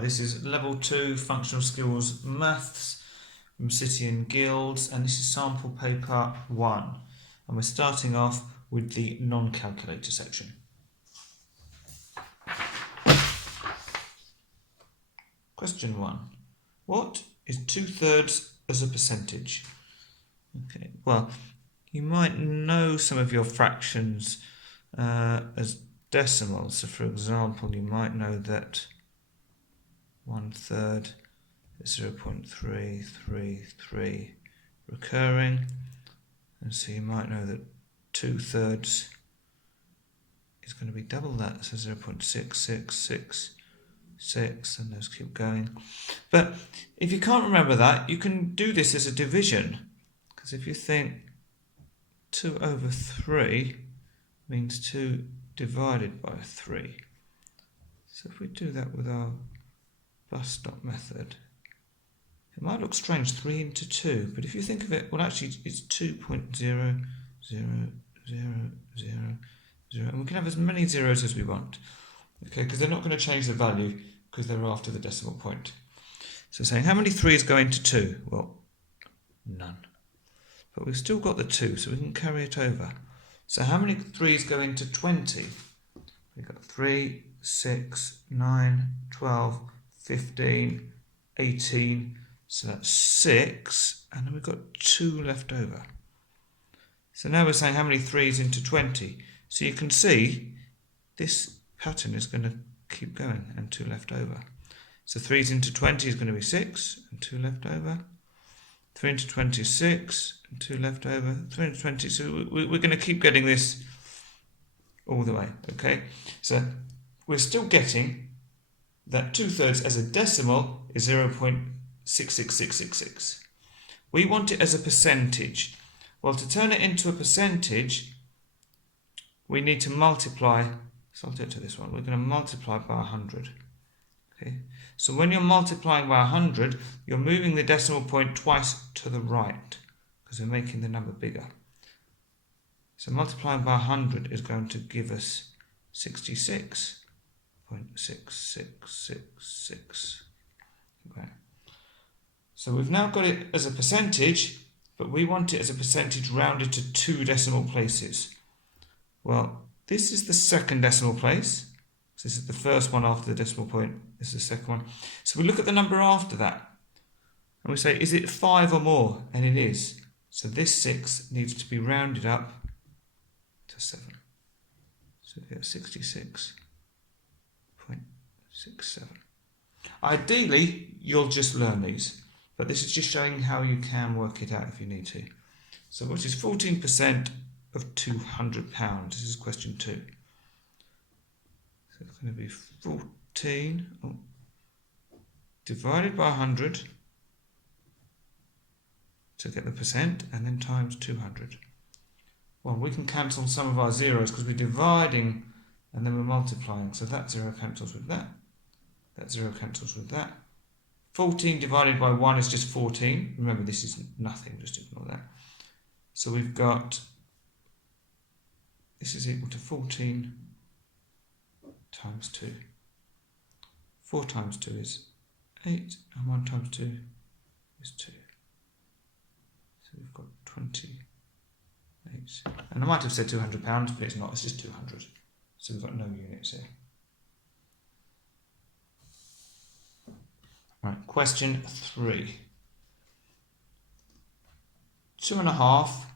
Right, this is Level 2 Functional Skills Maths from City and Guilds, and this is sample paper 1. And we're starting off with the non-calculator section. Question 1. What is 2/3 as a percentage? Okay, well, you might know some of your fractions as decimals. So for example, you might know that 1/3 is 0.333 recurring, and so you might know that 2/3 is going to be double that, so 0.6666, and those keep going. But if you can't remember that, you can do this as a division, because if you think 2/3 means 2 divided by 3. So if we do that with our bus stop method, it might look strange, 3 into 2, but if you think of it, well actually it's 2.00000, and we can have as many zeros as we want, okay, because they're not going to change the value because they're after the decimal point. So saying how many 3's go into 2? Well, none. But we've still got the 2, so we can carry it over. So how many 3's go into 20? We've got 3, 6, 9, 12, 15, 18, so that's 6, and then we've got 2 left over. So now we're saying how many 3's into 20. So you can see this pattern is going to keep going, and 2 left over. So 3's into 20 is going to be 6, and 2 left over. 3 into 20 is 6, and 2 left over. 3 into 20, so we're going to keep getting this all the way, okay? So we're still getting that 2/3 as a decimal is 0.66666. We want it as a percentage. Well, to turn it into a percentage, we need to multiply. So I'll do it to this one. We're going to multiply by 100. Okay. So when you're multiplying by 100, you're moving the decimal point twice to the right because we're making the number bigger. So multiplying by 100 is going to give us 66.6666. Okay. So we've now got it as a percentage, but we want it as a percentage rounded to 2 decimal places. Well, this is the second decimal place. So this is the first one after the decimal point. This is the second one. So we look at the number after that, and we say, is it 5 or more? And it is. So this 6 needs to be rounded up to 7. So we get 66.67. Ideally, you'll just learn these, but this is just showing how you can work it out if you need to. So which is 14% of £200? This is question 2. So it's going to be 14 divided by 100 to get the percent, and then times 200. Well, we can cancel some of our zeros because we're dividing and then we're multiplying. So that 0 cancels with that. That 0 cancels with that. 14 divided by 1 is just 14. Remember, this is nothing, just ignore that. So we've got, this is equal to 14 times 2. 4 times 2 is 8, and 1 times 2 is 2. So we've got 28. And I might have said £200, but it's not, it's just 200. So we've got no units here. Right, question 3. 2.5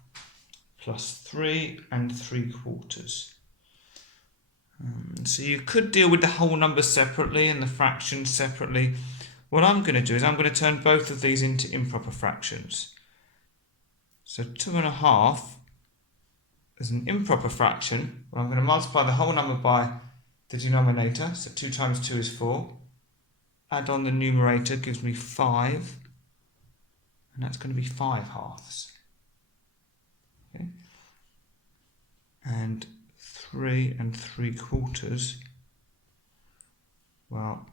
plus 3 3/4. So you could deal with the whole number separately and the fractions separately. What I'm going to do is I'm going to turn both of these into improper fractions. So 2.5 is an improper fraction. Well, I'm going to multiply the whole number by the denominator. So 2 times 2 is 4. Add on the numerator gives me 5. And that's going to be 5/2. Okay. And 3 3/4. Well,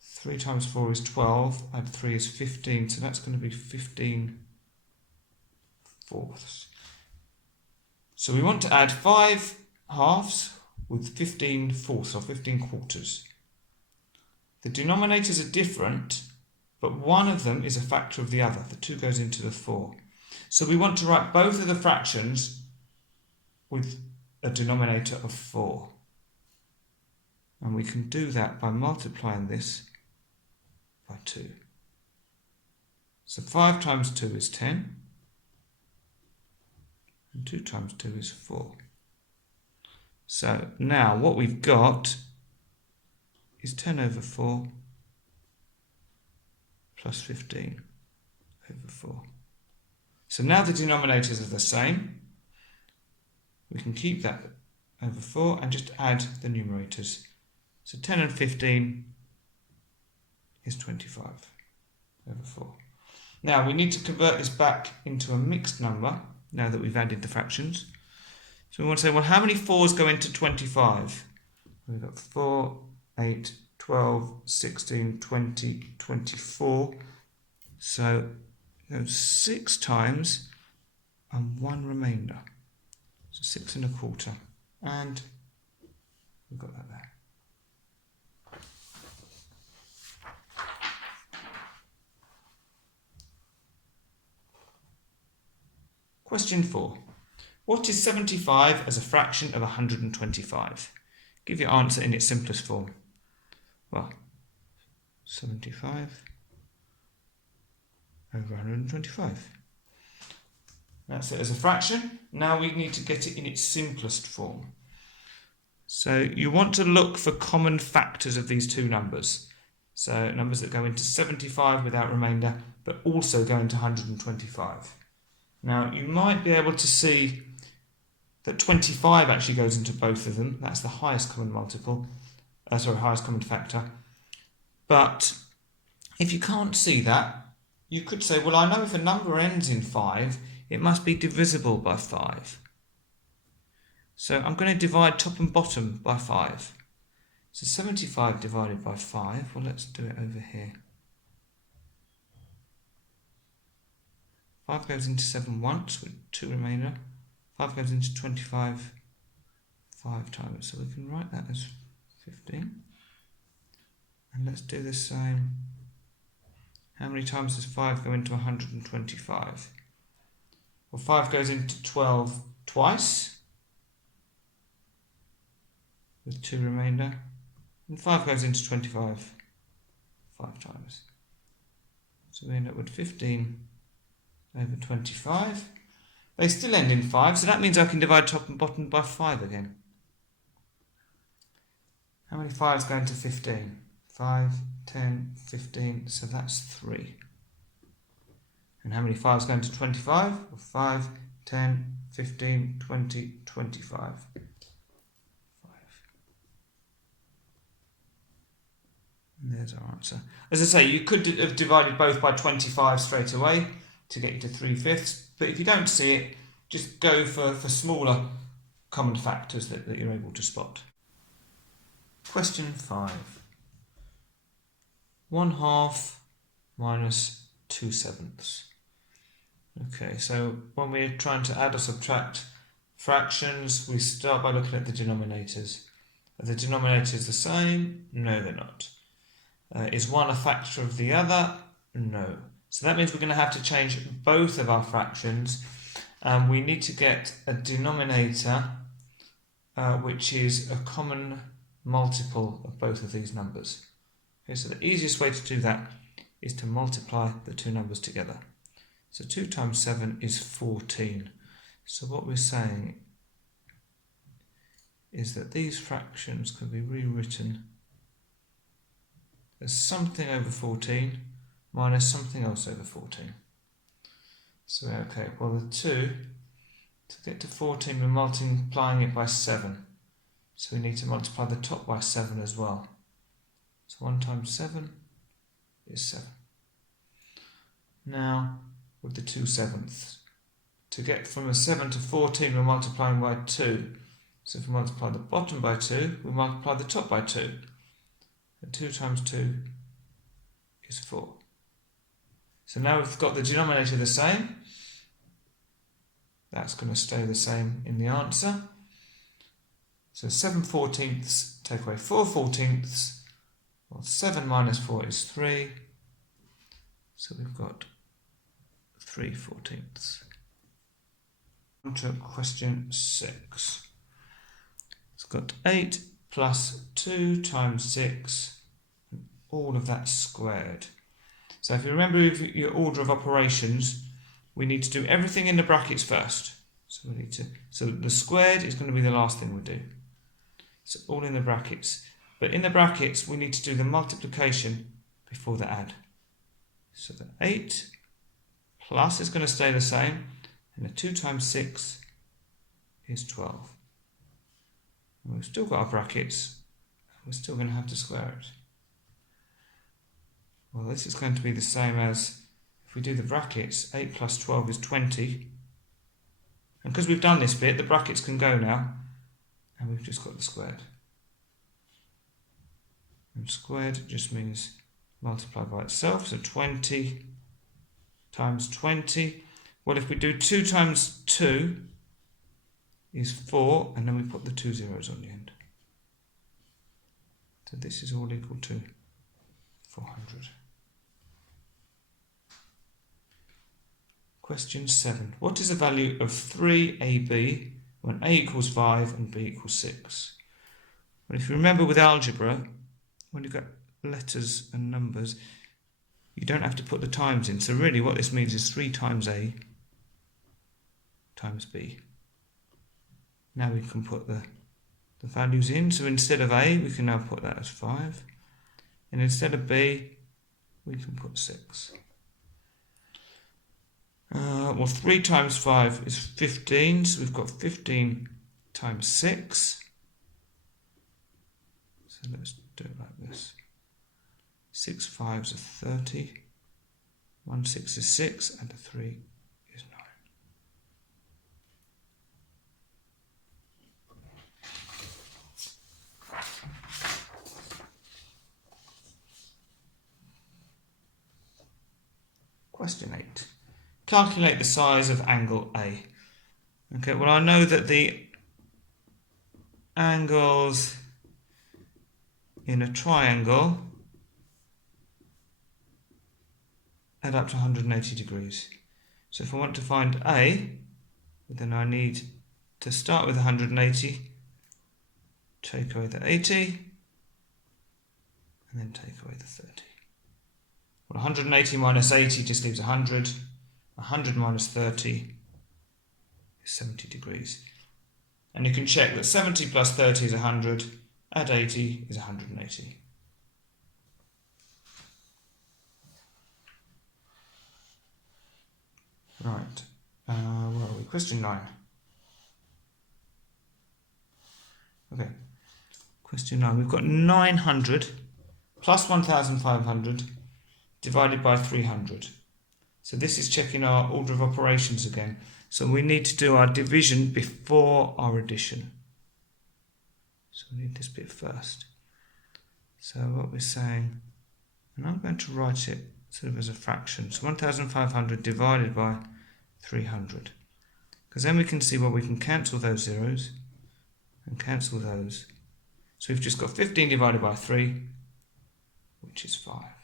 3 times 4 is 12, add 3 is 15, so that's going to be 15/4. So we want to add 5/2 with 15/4 or 15/4. The denominators are different, but one of them is a factor of the other. The 2 goes into the 4. So we want to write both of the fractions with a denominator of 4. And we can do that by multiplying this by 2. So 5 times 2 is 10. And 2 times 2 is 4. So now what we've got is 10 over 4 plus 15 over 4. So now the denominators are the same. We can keep that over 4 and just add the numerators. So 10 and 15 is 25 over 4. Now we need to convert this back into a mixed number now that we've added the fractions. So we want to say, well, how many 4s go into 25? We've got 4, 8, 12, 16, 20, 24. So it goes 6 times and 1 remainder. So 6 1/4. And we've got that there. Question 4. What is 75 as a fraction of 125? Give your answer in its simplest form. Well, 75 over 125. That's it as a fraction. Now we need to get it in its simplest form. So you want to look for common factors of these two numbers. So numbers that go into 75 without remainder, but also go into 125. Now you might be able to see that 25 actually goes into both of them. That's the highest common highest common factor. But if you can't see that, you could say, well, I know if a number ends in 5, it must be divisible by 5. So I'm going to divide top and bottom by 5. So 75 divided by 5, well, let's do it over here. 5 goes into 7 once with 2 remainder. 5 goes into 25 5 times. So we can write that as 15. And let's do the same. How many times does 5 go into 125? Well, 5 goes into 12 twice with 2 remainder. And 5 goes into 25 5 times. So we end up with 15 over 25. They still end in 5, so that means I can divide top and bottom by 5 again. How many 5s go into 15? 5, 10, 15, so that's 3. And how many 5s go into 25? Well, 5, 10, 15, 20, 25. 5. And there's our answer. As I say, you could have divided both by 25 straight away to get you to 3/5, but if you don't see it, just go for smaller common factors that you're able to spot. Question 5. 1/2 minus 2/7. Okay, so when we're trying to add or subtract fractions, we start by looking at the denominators. Are the denominators the same? No, they're not. Is one a factor of the other? No. So that means we're going to have to change both of our fractions, and we need to get a denominator which is a common multiple of both of these numbers. Okay, so the easiest way to do that is to multiply the two numbers together. So 2 times 7 is 14. So what we're saying is that these fractions can be rewritten as something over 14 minus something else over 14. So, okay, well the 2, to get to 14, we're multiplying it by 7. So we need to multiply the top by 7 as well. So 1 times 7 is 7. Now, with the 2/7, to get from a 7 to 14, we're multiplying by 2. So if we multiply the bottom by 2, we multiply the top by 2. And 2 times 2 is 4. So now we've got the denominator the same. That's going to stay the same in the answer. So 7/14 take away 4/14, Well, 7 minus 4 is 3. So we've got 3/14. On to question 6. It's got 8 plus 2 times 6, and all of that squared. So if you remember your order of operations, we need to do everything in the brackets first. So the squared is going to be the last thing we do. So all in the brackets. But in the brackets, we need to do the multiplication before the add. So the 8 plus is going to stay the same, and the 2 times 6 is 12. And we've still got our brackets, we're still going to have to square it. Well, this is going to be the same as, if we do the brackets, 8 plus 12 is 20. And because we've done this bit, the brackets can go now, and we've just got the squared. And squared just means multiply by itself, so 20 times 20. Well, if we do 2 times 2 is 4, and then we put the 2 zeros on the end. So this is all equal to 400. Question 7. What is the value of 3ab when a equals 5 and b equals 6? Well, if you remember with algebra, when you've got letters and numbers, you don't have to put the times in. So really what this means is 3 times a times b. Now we can put the values in. So instead of a, we can now put that as 5. And instead of b, we can put 6. Well, 3 times 5 is 15, so we've got 15 times 6. So let's do it like this. 6 5s are 30. 1 6 is 6, and a 3 is 9. Question 8. Calculate the size of angle A. Okay, well, I know that the angles in a triangle add up to 180 degrees. So if I want to find A, then I need to start with 180, take away the 80, and then take away the 30. Well, 180 minus 80 just leaves 100. 100 minus 30 is 70 degrees. And you can check that 70 plus 30 is 100, add 80 is 180. Right, where are we? Question 9. Okay, question 9. We've got 900 plus 1,500 divided by 300. So this is checking our order of operations again. So we need to do our division before our addition. So we need this bit first. So what we're saying, and I'm going to write it sort of as a fraction. So 1,500 divided by 300. Because then we can see, well, we can cancel those zeros and cancel those. So we've just got 15 divided by 3, which is 5.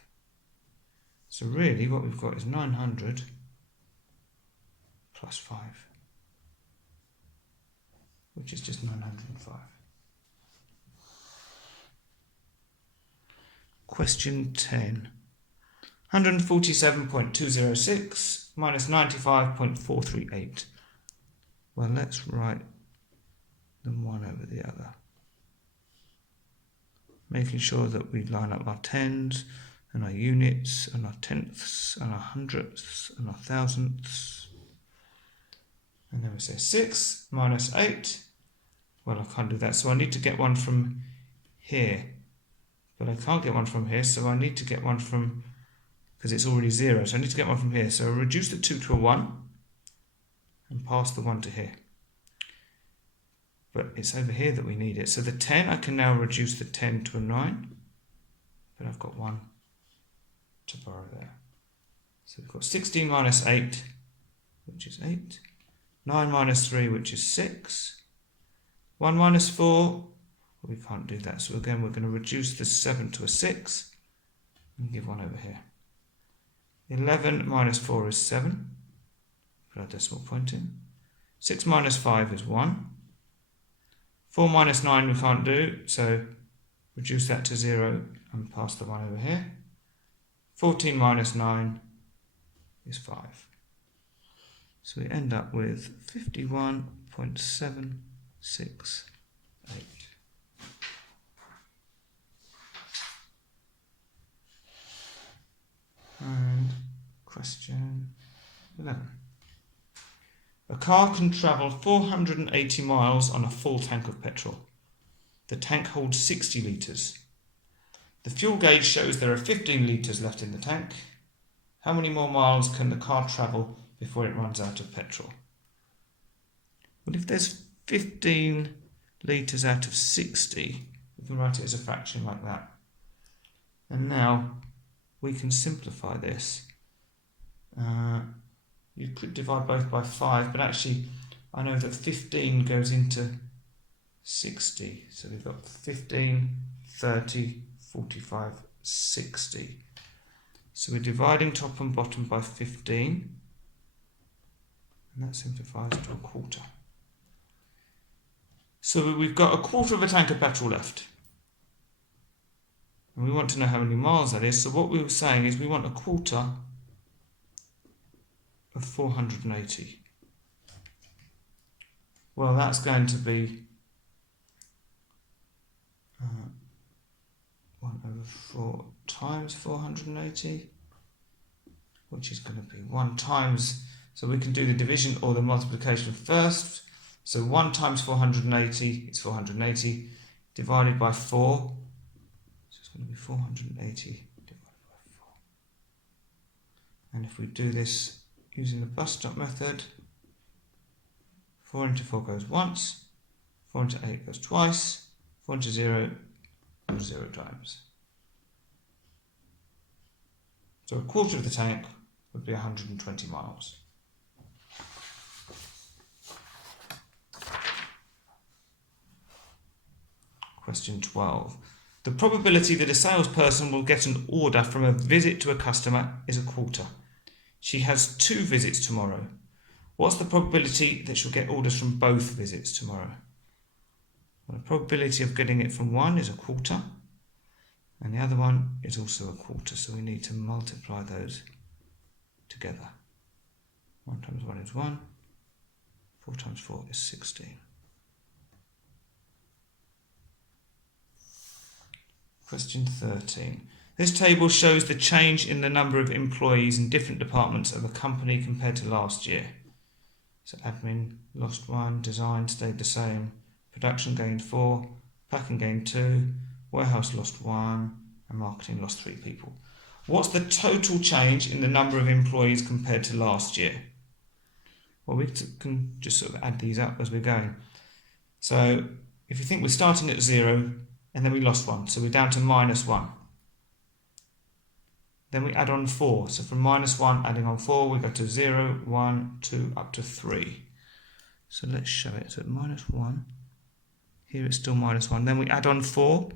So really what we've got is 900 plus 5, which is just 905. Question 10. 147.206 minus 95.438. Well, let's write them one over the other, making sure that we line up our tens and our units and our tenths and our hundredths and our thousandths. And then we say 6 minus 8. Well, I can't do that, so I need to get one from here. But I can't get one from here, so I need to get one from, because it's already 0, so I need to get one from here. So I'll reduce the 2 to a 1 and pass the 1 to here. But it's over here that we need it. So the 10, I can now reduce the 10 to a 9, but I've got 1 to borrow there. So we've got 16 minus 8, which is 8. 9 minus 3, which is 6. 1 minus 4, well, but we can't do that. So again, we're going to reduce the 7 to a 6 and give 1 over here. 11 minus 4 is 7. Put our decimal point in. 6 minus 5 is 1. 4 minus 9 we can't do, so reduce that to 0 and pass the 1 over here. 14 minus 9 is 5. So we end up with 51.768. And question 11. A car can travel 480 miles on a full tank of petrol. The tank holds 60 litres. The fuel gauge shows there are 15 litres left in the tank. How many more miles can the car travel before it runs out of petrol? Well, if there's 15 litres out of 60, we can write it as a fraction like that. And now we can simplify this. You could divide both by 5, but actually I know that 15 goes into 60. So we've got 15, 30, 45, 60. So we're dividing top and bottom by 15. And that simplifies to a quarter. So we've got a quarter of a tank of petrol left. And we want to know how many miles that is. So what we were saying is we want a quarter of 480. Well, that's going to be 1 over 4 times 480, which is going to be 1 times, so we can do the division or the multiplication first. So 1 times 480 is 480 divided by 4. So it's going to be 480 divided by 4. And if we do this using the bus stop method, 4 into 4 goes once, 4 into 8 goes twice, 4 into 0 goes 0 times. So a quarter of the tank would be 120 miles. Question 12. The probability that a salesperson will get an order from a visit to a customer is a quarter. She has 2 visits tomorrow. What's the probability that she'll get orders from both visits tomorrow? Well, the probability of getting it from one is a quarter, and the other one is also a quarter, so we need to multiply those together. 1 times 1 is 1, 4 times 4 is 16. Question 13. This table shows the change in the number of employees in different departments of a company compared to last year. So admin lost 1, design stayed the same, production gained 4, packing gained 2, warehouse lost 1, and marketing lost 3 people. What's the total change in the number of employees compared to last year? Well, we can just sort of add these up as we're going. So if you think we're starting at 0 and then we lost 1, so we're down to -1. Then we add on 4. So from -1 adding on 4, we go to 0, 1, 2, up to 3. So let's show it. So at -1, here it's still -1. Then we add on 4,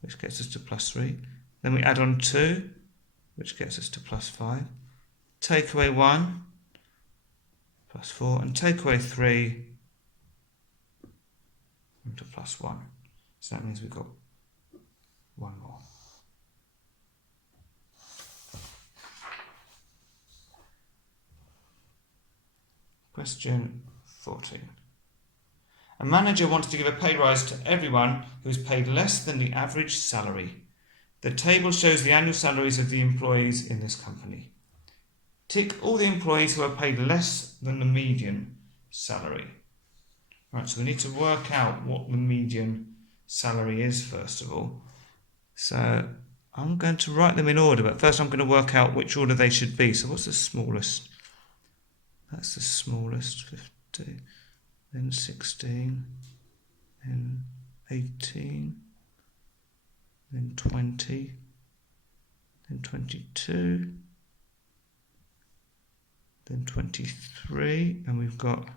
which gets us to +3. Then we add on 2, which gets us to +5. Take away 1, +4. And take away 3, into +1. So that means we've got 1 more. Question 14. A manager wants to give a pay rise to everyone who is paid less than the average salary. The table shows the annual salaries of the employees in this company. Tick all the employees who are paid less than the median salary. Right, so we need to work out what the median salary is first of all. So I'm going to write them in order, but first I'm going to work out which order they should be. So what's the smallest? That's the smallest, 50, then 16, then 18, then 20, then 22, then 23, and we've got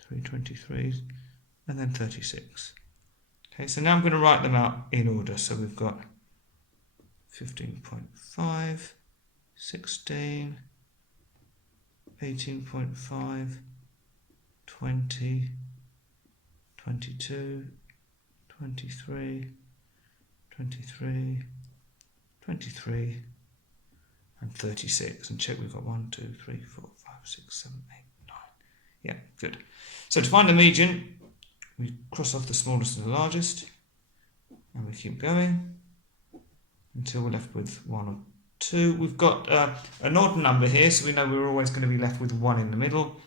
3 23s, and then 36. Okay, so now I'm going to write them out in order. So we've got 15.5, 16, 18.5, 20, 22, 23, 23, 23, and 36. And check we've got 1, 2, 3, 4, 5, 6, 7, 8, 9. Yeah, good. So to find the median, we cross off the smallest and the largest, and we keep going until we're left with 1 or 2. We've got an odd number here, so we know we're always going to be left with 1 in the middle.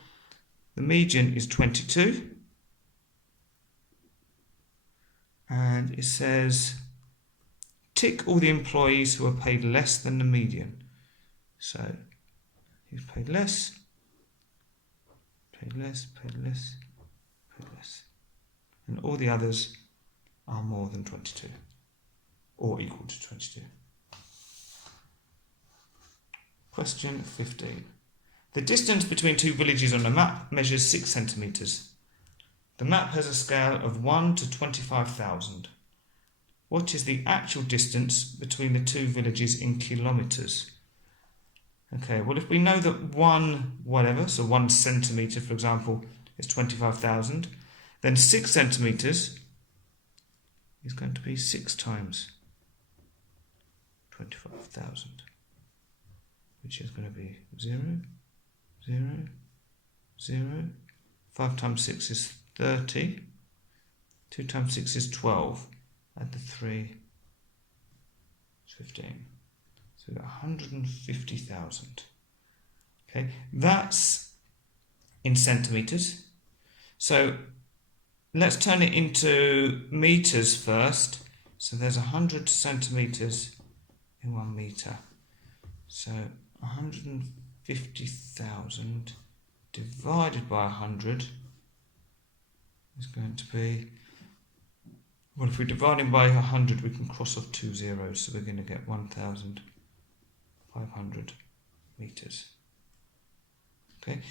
The median is 22. And it says, tick all the employees who are paid less than the median. So, who's paid less, paid less, paid less, paid less. And all the others are more than 22, or equal to 22. Question 15. The distance between two villages on a map measures 6 centimetres. The map has a scale of 1 to 25,000. What is the actual distance between the two villages in kilometres? Okay, well, if we know that 1 centimetre, for example, is 25,000, then 6 centimetres is going to be 6 times 25,000, which is going to be 0, 0, 0. 5 times 6 is 30. 2 times 6 is 12. Add the 3 is 15. So we've got 150,000. Okay, that's in centimetres. So let's turn it into metres first. So there's 100 centimetres in 1 metre. So 150,000 divided by 100 is going to be, well, if we divide it by 100, we can cross off 2 zeros, so we're going to get 1,500 metres. Okay,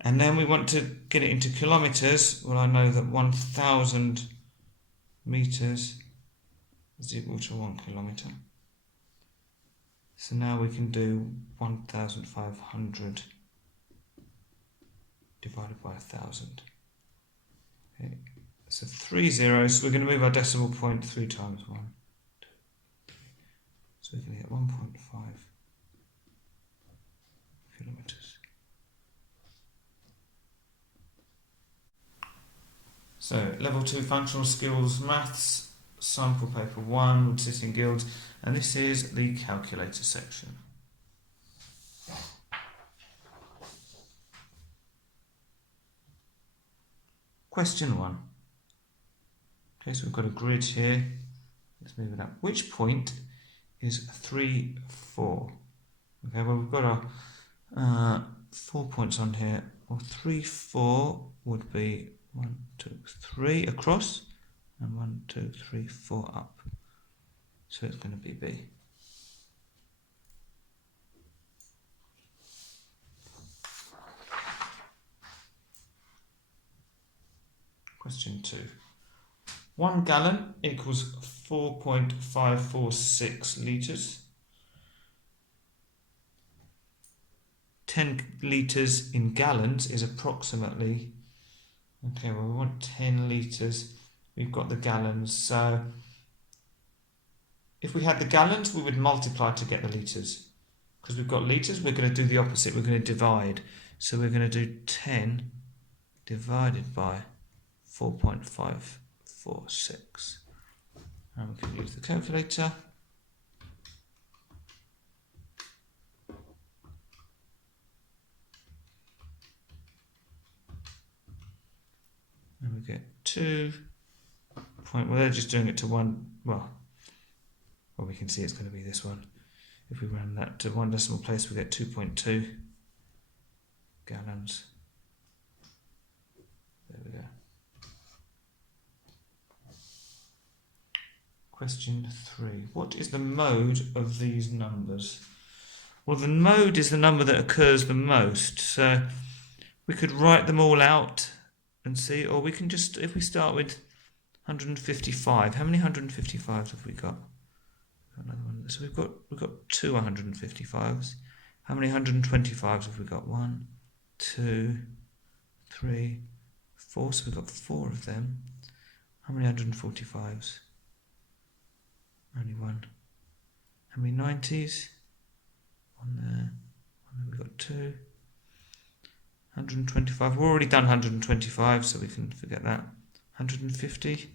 and then we want to get it into kilometres. Well, I know that 1,000 metres is equal to 1 kilometre. So now we can do 1,500 divided by 1,000. Okay, so 3 zeros. So we're going to move our decimal point 3 times 1, 2, 3. So we're going to get 1.5 kilometres. So level 2 functional skills maths, sample paper 1 with Sitting Guilds, and this is the calculator section. Question 1. Okay, so we've got a grid here. Let's move it up. Which point is 3, 4? Okay, well, we've got our 4 points on here. Well, 3, 4 would be 1, 2, 3 across, and 1, 2, 3, 4 up. So it's going to be B. Question 2. 1 gallon equals 4.546 litres. 10 litres in gallons is approximately, okay, well, we want 10 litres. We've got the gallons, so if we had the gallons, we would multiply to get the litres. Because we've got litres, we're going to do the opposite. We're going to divide. So we're going to do 10 divided by 4.546. And we can use the calculator. And we get 2. Well, they're just doing it to 1. Well, we can see it's going to be this one. If we run that to 1 decimal place, we get 2.2 gallons. There we go. Question 3. What is the mode of these numbers? Well, the mode is the number that occurs the most. So we could write them all out and see, or we can just, if we start with 155. How many 155s have we got? Another one. So we've got two 155s. How many 125s have we got? 1, 2, 3, 4. So we've got 4 of them. How many 145s? Only 1. How many 90s? 1 there. We've got 2. 125. We've already done 125, so we can forget that. 150.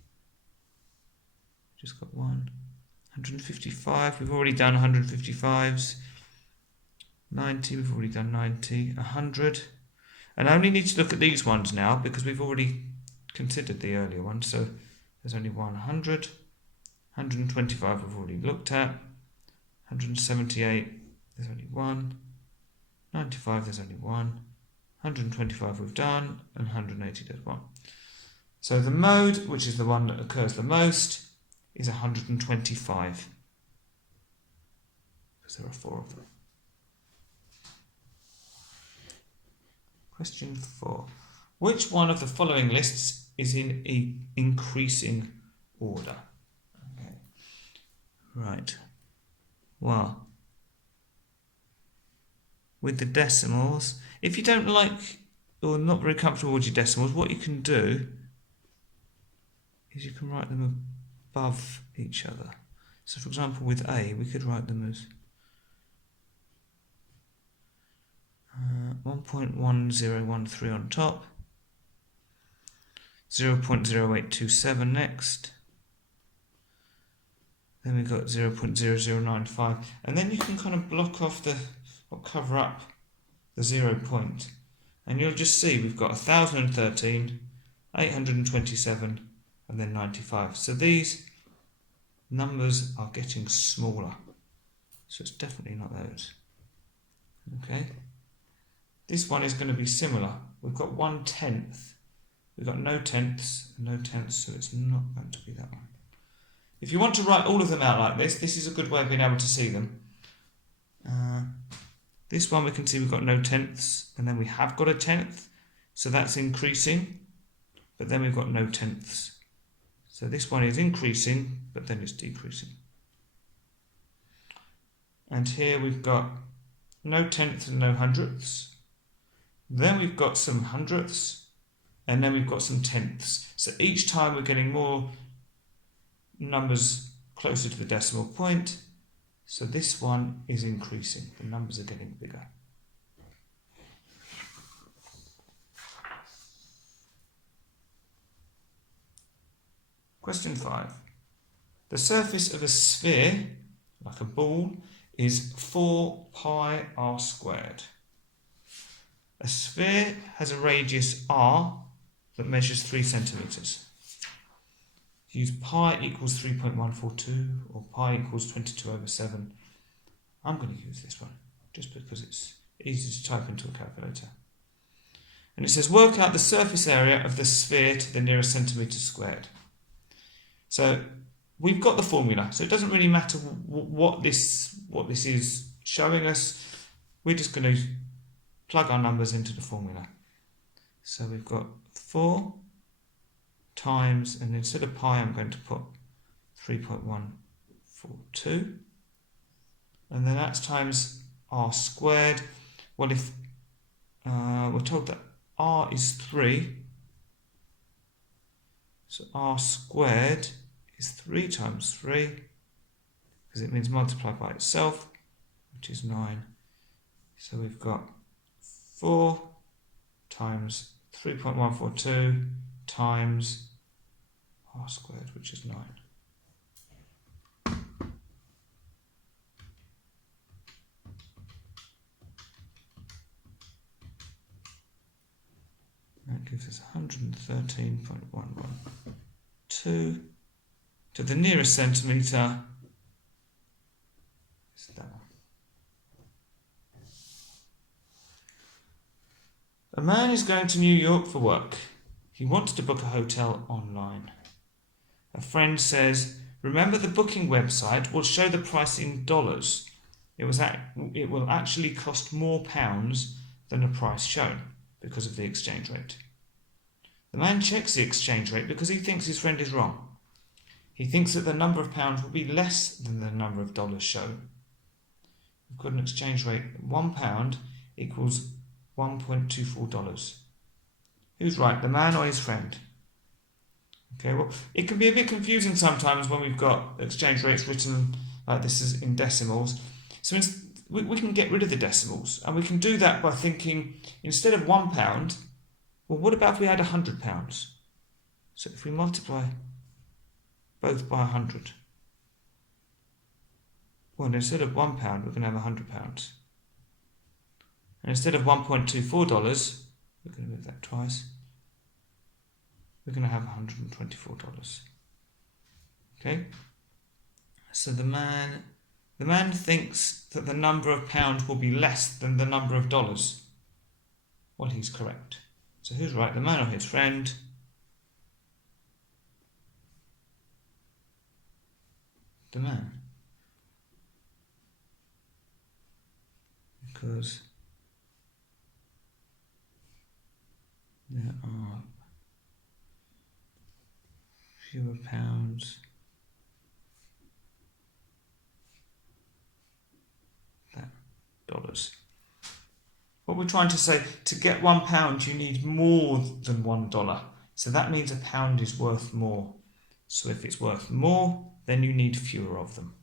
Just got 1. 155. We've already done 155s. 90. We've already done 90. 100. And I only need to look at these ones now because we've already considered the earlier ones. So there's only 100. 125 we've already looked at. 178. There's only 1. 95. There's only 1. 125 we've done, and 180 there's 1. So the mode, which is the one that occurs the most, is 125, because there are 4 of them. Question 4. Which one of the following lists is in increasing order? Okay. Right. Well, with the decimals, if you don't like or not very comfortable with your decimals, what you can do is you can write them above each other. So for example, with A, we could write them as 1.1013 on top, 0.0827 next, then we've got 0.0095, and then you can kind of block off or cover up the 0 point, and you'll just see we've got 1013, 827, and then 95. So these numbers are getting smaller, so it's definitely not those. Okay, this one is going to be similar. We've got 1/10. We've got no tenths, so it's not going to be that one. If you want to write all of them out like this is a good way of being able to see them. This one we can see we've got no tenths, and then we have got a tenth, so that's increasing, but then we've got no tenths. So this one is increasing, but then it's decreasing. And here we've got no tenths and no hundredths. Then we've got some hundredths, and then we've got some tenths. So each time we're getting more numbers closer to the decimal point. So this one is increasing. The numbers are getting bigger. Question 5. The surface of a sphere, like a ball, is 4 pi r squared. A sphere has a radius r that measures 3 centimetres. Use pi equals 3.142 or pi equals 22/7. I'm going to use this one just because it's easy to type into a calculator. And it says work out the surface area of the sphere to the nearest centimetre squared. So we've got the formula, so it doesn't really matter what this is showing us. We're just going to plug our numbers into the formula. So we've got 4 times, and instead of pi I'm going to put 3.142, and then that's times r squared. Well, if we're told that r is 3, so r squared is 3 times 3, because it means multiply by itself, which is 9. So we've got 4 times 3.142 times r squared, which is 9. That gives us 113.112 to the nearest centimetre. Is that one. A man is going to New York for work. He wants to book a hotel online. A friend says, remember the booking website will show the price in dollars. It will actually cost more pounds than the price shown because of the exchange rate. The man checks the exchange rate because he thinks his friend is wrong. He thinks that the number of pounds will be less than the number of dollars shown. We've got an exchange rate. £1 equals $1.24. Who's right, the man or his friend? Okay, well, it can be a bit confusing sometimes when we've got exchange rates written like this is in decimals. So we can get rid of the decimals, and we can do that by thinking, instead of £1, well, what about if we had £100? So if we multiply both by 100, well, instead of £1, we're going to have £100. And instead of $1.24, we're going to move that twice, we're going to have $124. Okay? So the man thinks that the number of pounds will be less than the number of dollars. Well, he's correct. So who's right, the man or his friend? The man. Because there are fewer pounds than dollars. What we're trying to say, to get £1 you need more than $1. So that means a pound is worth more. So if it's worth more, then you need fewer of them.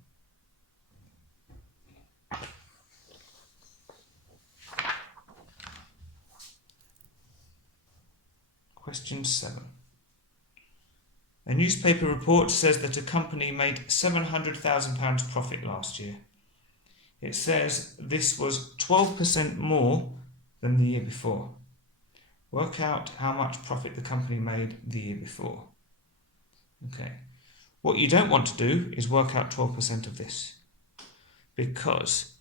Question 7. A newspaper report says that a company made £700,000 profit last year. It says this was 12% more than the year before. Work out how much profit the company made the year before. Okay. What you don't want to do is work out 12% of this, because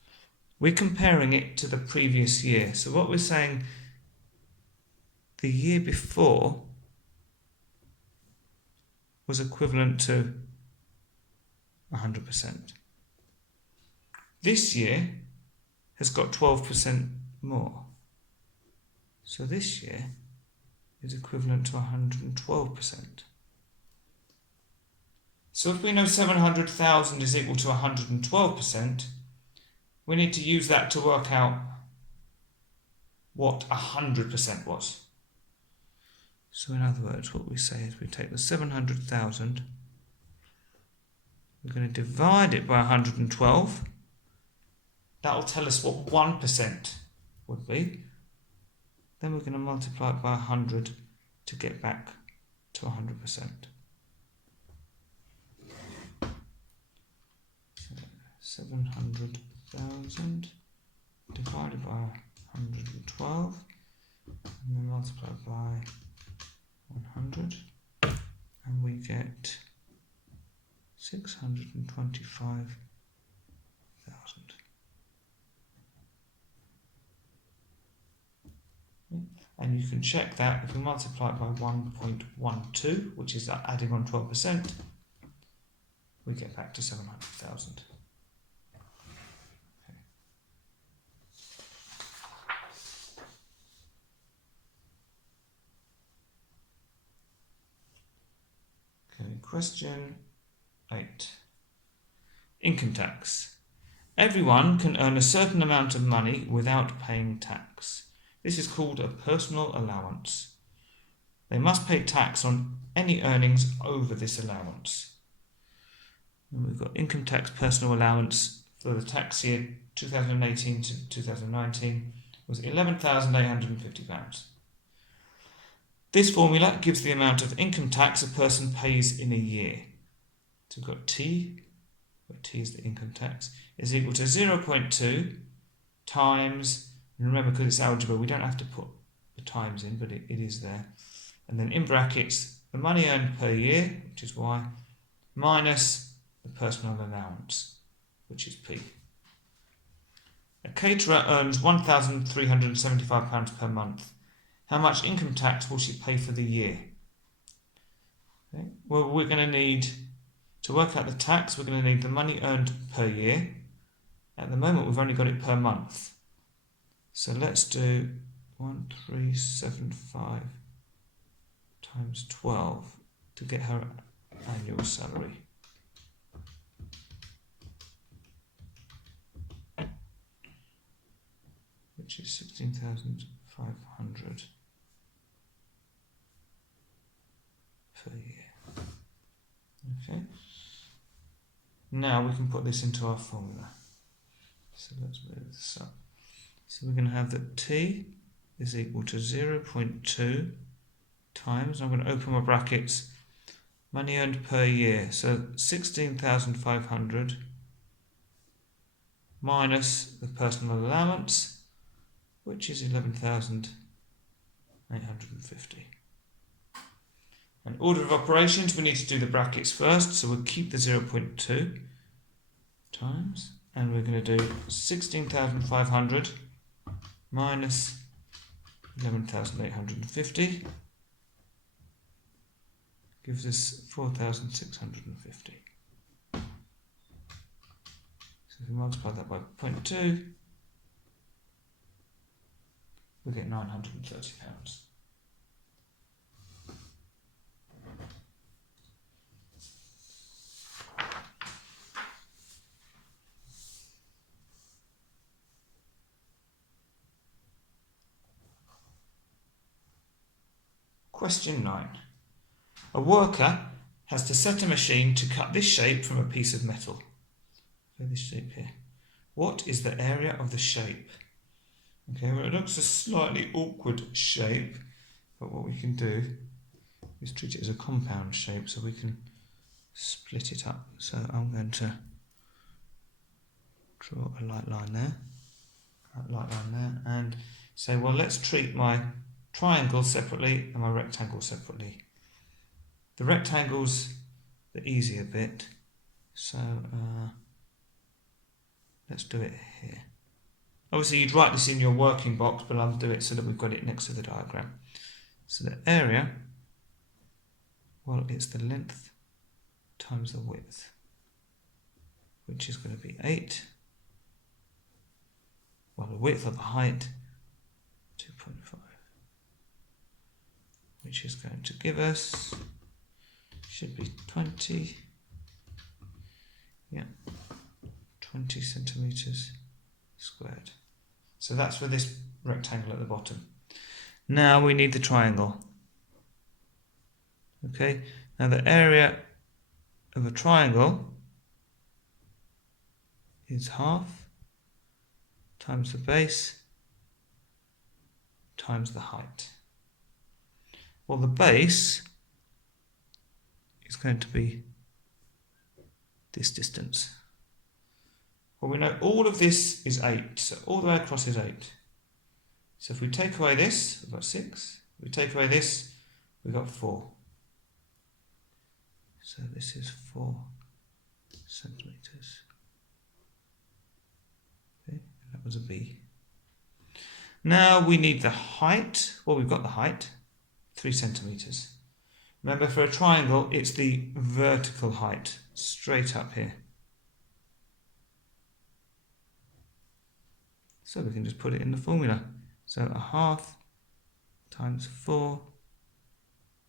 we're comparing it to the previous year. So what we're saying, the year before was equivalent to 100%. This year has got 12% more. So this year is equivalent to 112%. So if we know 700,000 is equal to 112%, we need to use that to work out what 100% was. So in other words, what we say is we take the 700,000, we're going to divide it by 112. That will tell us what 1% would be. Then we're going to multiply it by 100 to get back to 100%. 700,000 divided by 112, and then multiply by 100, and we get 625,000. And you can check that if we multiply it by 1.12, which is adding on 12%, we get back to 700,000. Okay, question 8. Income tax. Everyone can earn a certain amount of money without paying tax. This is called a personal allowance. They must pay tax on any earnings over this allowance. And we've got income tax personal allowance for the tax year 2018 to 2019 was £11,850. This formula gives the amount of income tax a person pays in a year. So we've got T, where T is the income tax, is equal to 0.2 times, and remember, because it's algebra, we don't have to put the times in, but it is there. And then in brackets, the money earned per year, which is Y, minus the personal allowance, which is P. A caterer earns £1,375 per month. How much income tax will she pay for the year? Okay. Well, we're going to need, to work out the tax, we're going to need the money earned per year. At the moment, we've only got it per month. So let's do 1375 times 12 to get her annual salary. Which is 16,500 per year. Okay. Now we can put this into our formula. So let's move this up. So we're going to have that T is equal to 0.2 times, I'm going to open my brackets, money earned per year. So 16,500 minus the personal allowance, which is 11,850. And order of operations, we need to do the brackets first, so we'll keep the 0.2 times, and we're going to do 16,500 minus 11,850 gives us 4,650. So if we multiply that by 0.2, we get £930. Question 9. A worker has to set a machine to cut this shape from a piece of metal. Okay, this shape here. What is the area of the shape? Okay, well, it looks a slightly awkward shape, but what we can do is treat it as a compound shape so we can split it up. So I'm going to draw a light line there, and say, well, let's treat my triangle separately and my rectangle separately. The rectangle's the easier bit, so let's do it here. Obviously you'd write this in your working box, but I'll do it so that we've got it next to the diagram. So the area, well, it's the length times the width, which is going to be 8. Well, the width of the height, 2.5. Which is going to give us, should be 20, yeah, 20 centimetres squared. So that's for this rectangle at the bottom. Now we need the triangle. Okay, now the area of a triangle is half times the base times the height. Well, the base is going to be this distance. Well, we know all of this is 8, so all the way across is 8. So if we take away this, we've got 6. If we take away this, we've got 4. So this is 4 centimetres. Okay, and that was a B. Now we need the height. Well, we've got the height. 3 centimetres. Remember, for a triangle, it's the vertical height, straight up here. So we can just put it in the formula. So a half times 4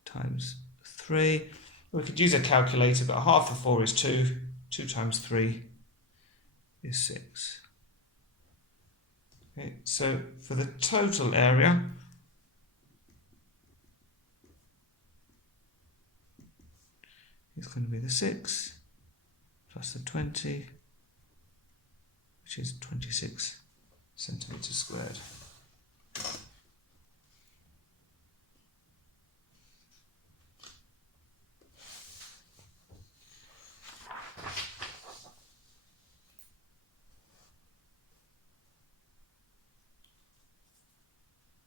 times 3. We could use a calculator, but a half of 4 is 2. 2 times 3 is 6. Okay, so for the total area, it's going to be the 6 plus the 20, which is 26 centimetres squared.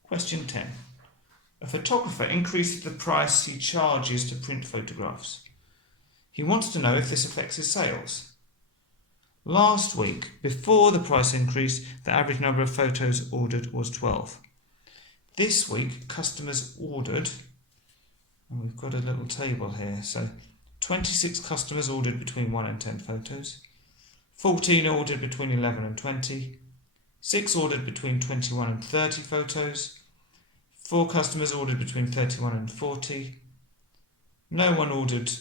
Question 10. A photographer increases the price he charges to print photographs. He wants to know if this affects his sales. Last week, before the price increase, the average number of photos ordered was 12. This week, customers ordered, and we've got a little table here, so 26 customers ordered between 1 and 10 photos, 14 ordered between 11 and 20, 6 ordered between 21 and 30 photos, 4 customers ordered between 31 and 40, No one ordered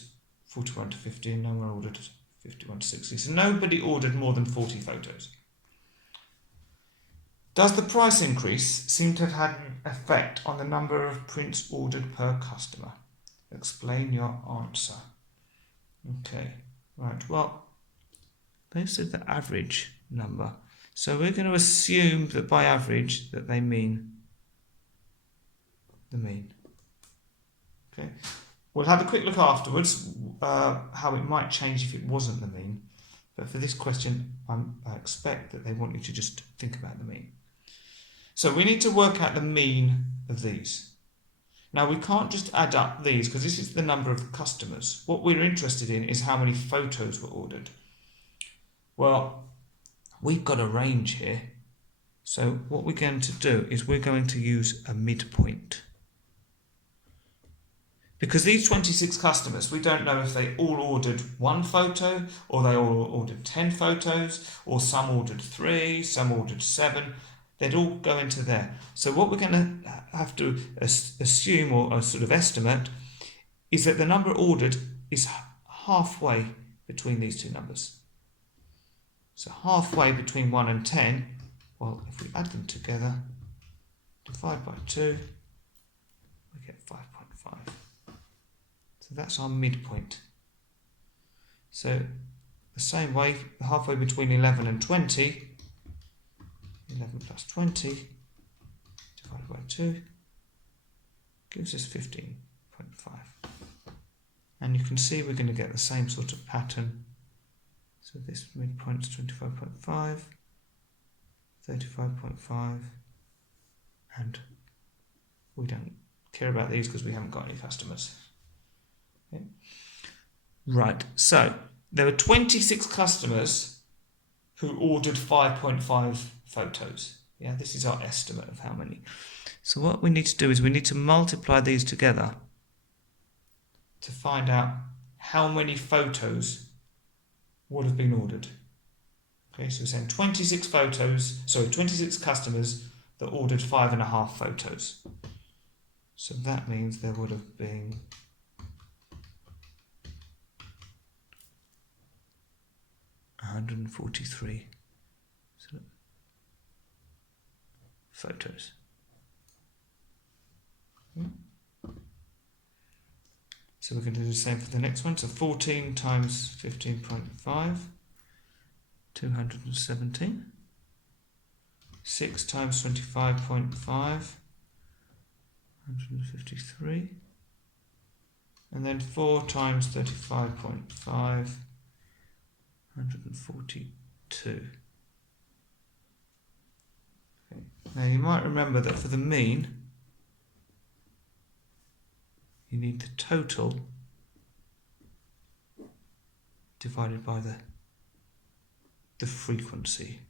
41 to 50 and no one ordered 51 to 60. So nobody ordered more than 40 photos. Does the price increase seem to have had an effect on the number of prints ordered per customer? Explain your answer. Okay, right, well, they've said the average number. So we're going to assume that by average that they mean the mean. Okay, we'll have a quick look afterwards how it might change if it wasn't the mean. But for this question, I expect that they want you to just think about the mean. So we need to work out the mean of these. Now we can't just add up these because this is the number of customers. What we're interested in is how many photos were ordered. Well, we've got a range here. So what we're going to do is we're going to use a midpoint. Because these 26 customers, we don't know if they all ordered one photo or they all ordered 10 photos or some ordered 3, some ordered 7. They'd all go into there. So what we're going to have to assume or sort of estimate is that the number ordered is halfway between these two numbers. So halfway between 1 and 10, well, if we add them together, divide by 2, we get 5.5. So that's our midpoint. So the same way, halfway between 11 and 20, 11 plus 20 divided by 2 gives us 15.5. And you can see we're going to get the same sort of pattern. So this midpoint is 25.5, 35.5, and we don't care about these because we haven't got any customers. Okay. Right, so there were 26 customers who ordered 5.5 photos. Yeah, this is our estimate of how many. So what we need to do is we need to multiply these together to find out how many photos would have been ordered. Okay, so we're saying 26 customers that ordered 5.5 photos. So that means there would have been 143 photos. So we're going to do the same for the next one. So 14 times 15.5, 217. 6 times 25.5, 153. And then 4 times 35.5, 142. Okay. Now you might remember that for the mean, you need the total divided by the frequency.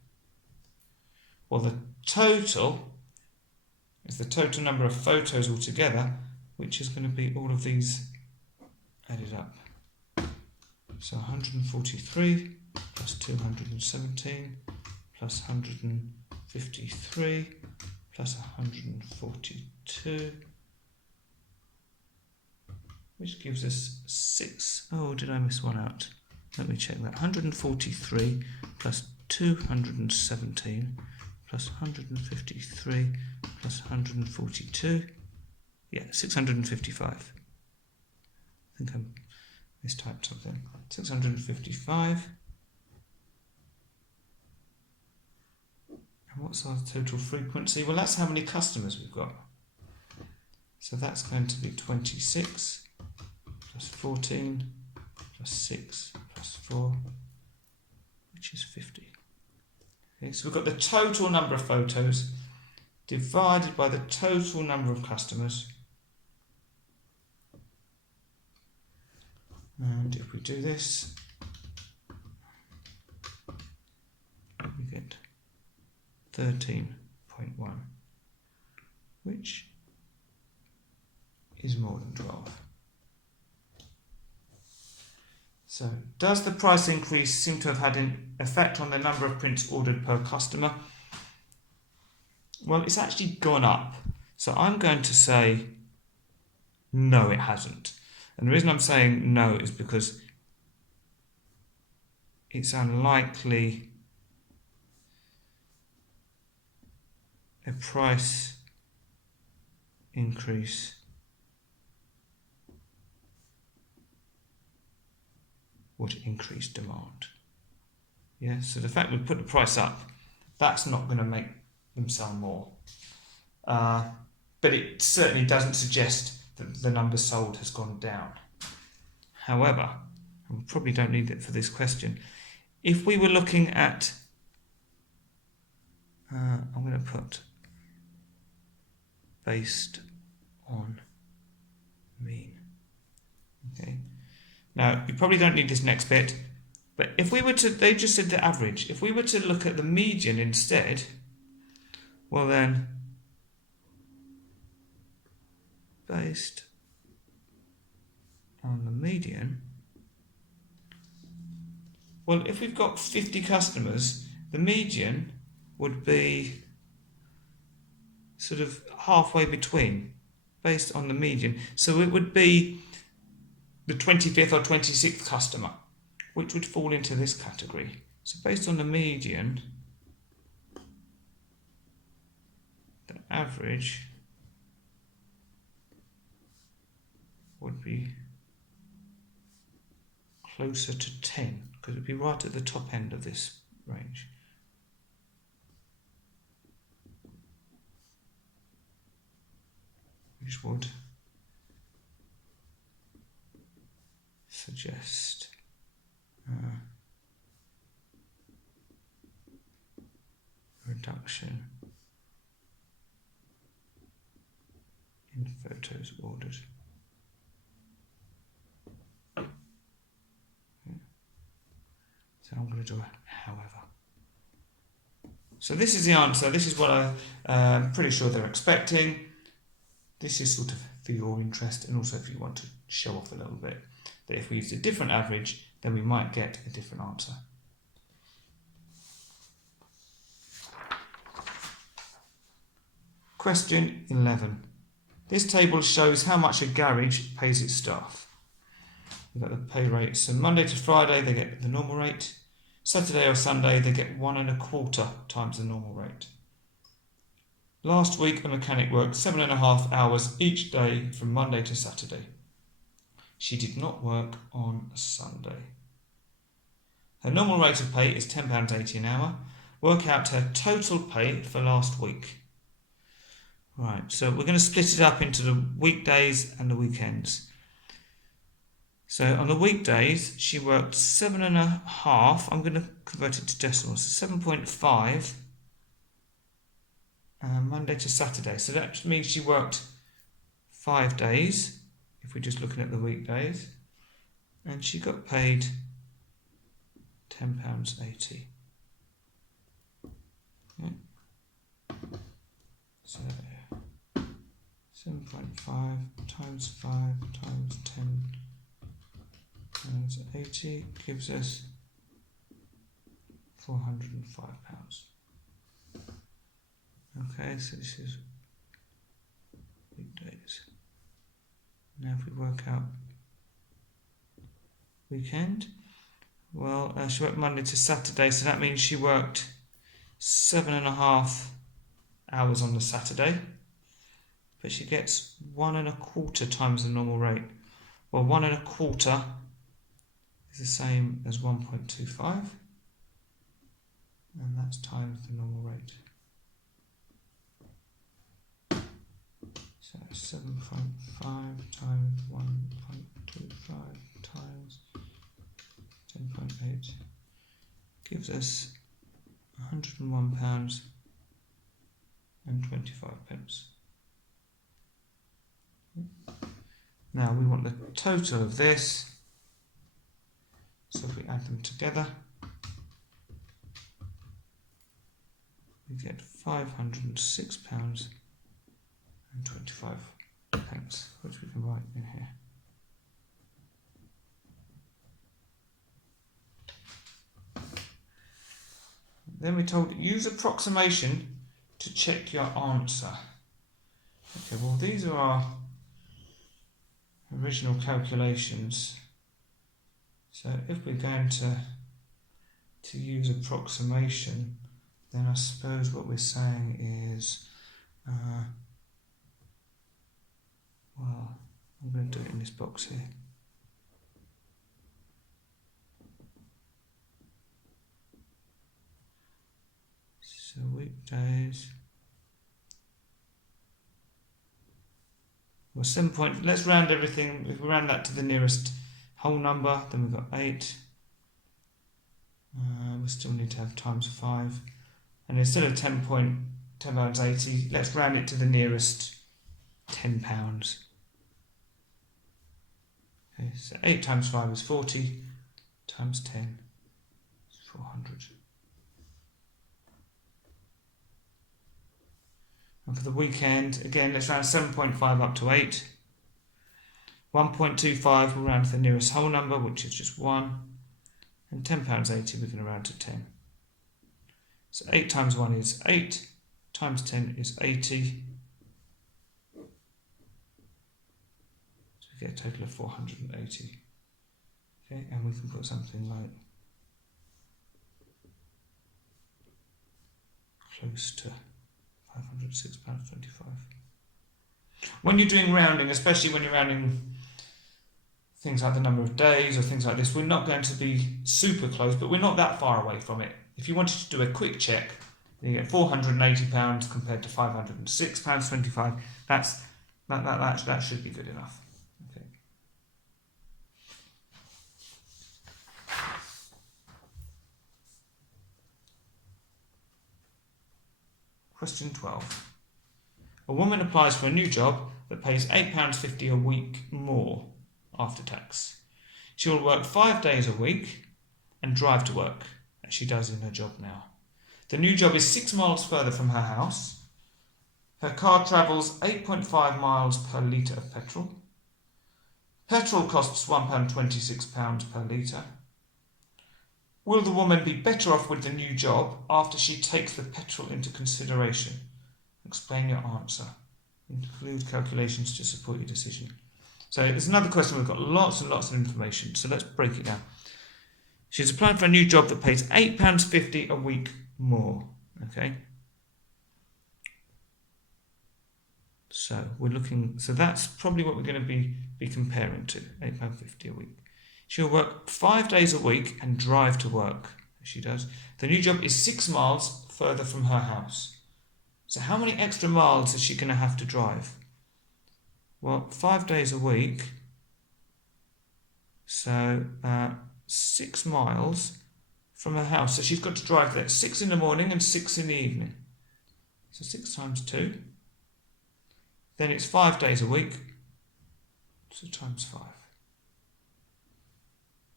Well, the total is the total number of photos altogether, which is going to be all of these added up. So 143 plus 217 plus 153 plus 142, which gives us 6. Oh, did I miss one out? Let me check that. 143 plus 217 plus 153 plus 142. Yeah, 655. I think I mistyped something. 655. And what's our total frequency? Well, that's how many customers we've got. So that's going to be 26 plus 14 plus 6 plus 4, which is 50. Okay, so we've got the total number of photos divided by the total number of customers. And if we do this, we get 13.1, which is more than 12. So, does the price increase seem to have had an effect on the number of prints ordered per customer? Well, it's actually gone up. So I'm going to say no, it hasn't. And the reason I'm saying no is because it's unlikely a price increase would increase demand. Yeah, so the fact we put the price up, that's not going to make them sell more. But it certainly doesn't suggest that the number sold has gone down. However, and we probably don't need it for this question, if we were looking at, I'm going to put based on mean. Okay. Now, you probably don't need this next bit, but if we were to, they just said the average. If we were to look at the median instead, well then, based on the median, well, if we've got 50 customers, the median would be sort of halfway between, based on the median. So it would be the 25th or 26th customer, which would fall into this category. So based on the median, the average would be closer to 10, because it would be right at the top end of this range. Which would suggest reduction in photos ordered. So I'm going to do a however. So this is the answer. This is what I'm pretty sure they're expecting. This is sort of for your interest, and also if you want to show off a little bit, that if we used a different average, then we might get a different answer. Question 11. This table shows how much a garage pays its staff. We've got the pay rates. So Monday to Friday, they get the normal rate. Saturday or Sunday, they get 1 1/4 times the normal rate. Last week, a mechanic worked 7.5 hours each day from Monday to Saturday. She did not work on a Sunday. Her normal rate of pay is £10.80 an hour. Work out her total pay for last week. Right, so we're going to split it up into the weekdays and the weekends. So on the weekdays, she worked 7.5. I'm going to convert it to decimals. So 7.5 Monday to Saturday. So that means she worked 5 days, if we're just looking at the weekdays. And she got paid £10.80. Yeah. So 7.5 times 5 times 10 times 80 gives us £405. Okay, so this is weekdays. Now if we work out weekend, well, she worked Monday to Saturday, so that means she worked 7.5 hours on the Saturday, but she gets 1 1/4 times the normal rate. Well, 1 1/4 is the same as 1.25, and that's times the normal rate. So 7.5 times 1.25 times 10.8 gives us £101.25. Now we want the total of this, so if we add them together, we get £506.25, which we can write in here. Then we're told use approximation to check your answer. Okay, well these are our original calculations. So if we're going to use approximation, then I suppose what we're saying is, well, I'm going to do it in this box here. So weekdays. Well, 7 point, let's round everything. If we round that to the nearest whole number, then we've got 8. We still need to have times 5. And instead of £10.80, let's round it to the nearest £10. Okay, so 8 times 5 is 40, times 10 is 400. And for the weekend, again, let's round 7.5 up to 8. 1.25 we'll round to the nearest whole number, which is just 1. And £10.80 we're going to round to 10. So 8 times 1 is 8, times 10 is 80. So we get a total of 480. Okay, and we can put something like close to £506.25. When you're doing rounding, especially when you're rounding things like the number of days or things like this, we're not going to be super close, but we're not that far away from it. If you wanted to do a quick check, you get £480 compared to £506.25. That should be good enough. Okay. Question 12. A woman applies for a new job that pays £8.50 a week more after tax. She will work 5 days a week and drive to work, as she does in her job now. The new job is 6 miles further from her house. Her car travels 8.5 miles per litre of petrol. Petrol costs £1.26 per litre. Will the woman be better off with the new job after she takes the petrol into consideration? Explain your answer. Include calculations to support your decision. So there's another question. We've got lots and lots of information. So let's break it down. She's applied for a new job that pays £8.50 a week more. Okay. So we're looking. So that's probably what we're going to be comparing to. £8.50 a week. She'll work 5 days a week and drive to work, as she does. The new job is 6 miles further from her house. So how many extra miles is she going to have to drive? Well, 5 days a week. So 6 miles from her house. So she's got to drive there 6 in the morning and 6 in the evening. So 6 times 2. Then it's 5 days a week. So times 5.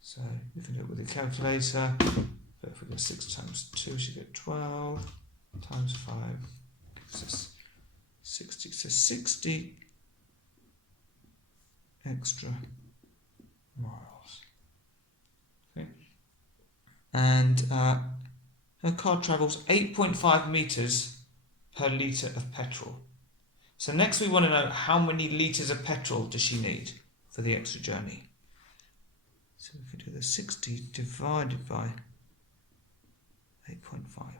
So you can do it with a calculator. But if we go 6 times 2, we should get 12 times 5 gives us 60. So 60 extra miles. Okay. And her car travels 8.5 metres per litre of petrol. So next we want to know how many litres of petrol does she need for the extra journey. So we can do the 60 divided by 8.5.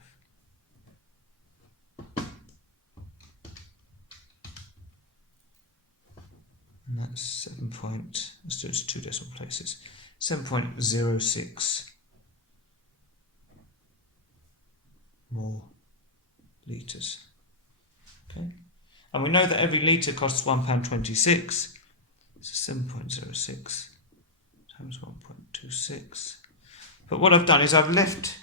And that's 7 point, let's do it to 2 decimal places, 7.06 more litres. Okay, and we know that every litre costs £1.26, so 7.06 times 1.26. But what I've done is I've left,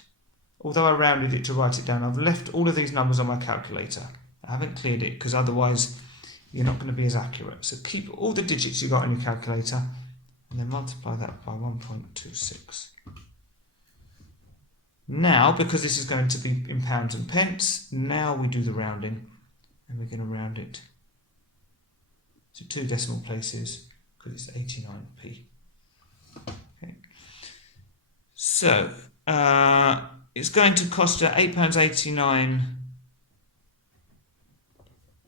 although I rounded it to write it down, I've left all of these numbers on my calculator. I haven't cleared it because otherwise you're not going to be as accurate. So keep all the digits you got on your calculator and then multiply that by 1.26. Now, because this is going to be in pounds and pence, now we do the rounding and we're going to round it to 2 decimal places because it's 89p. Okay. So it's going to cost her £8.89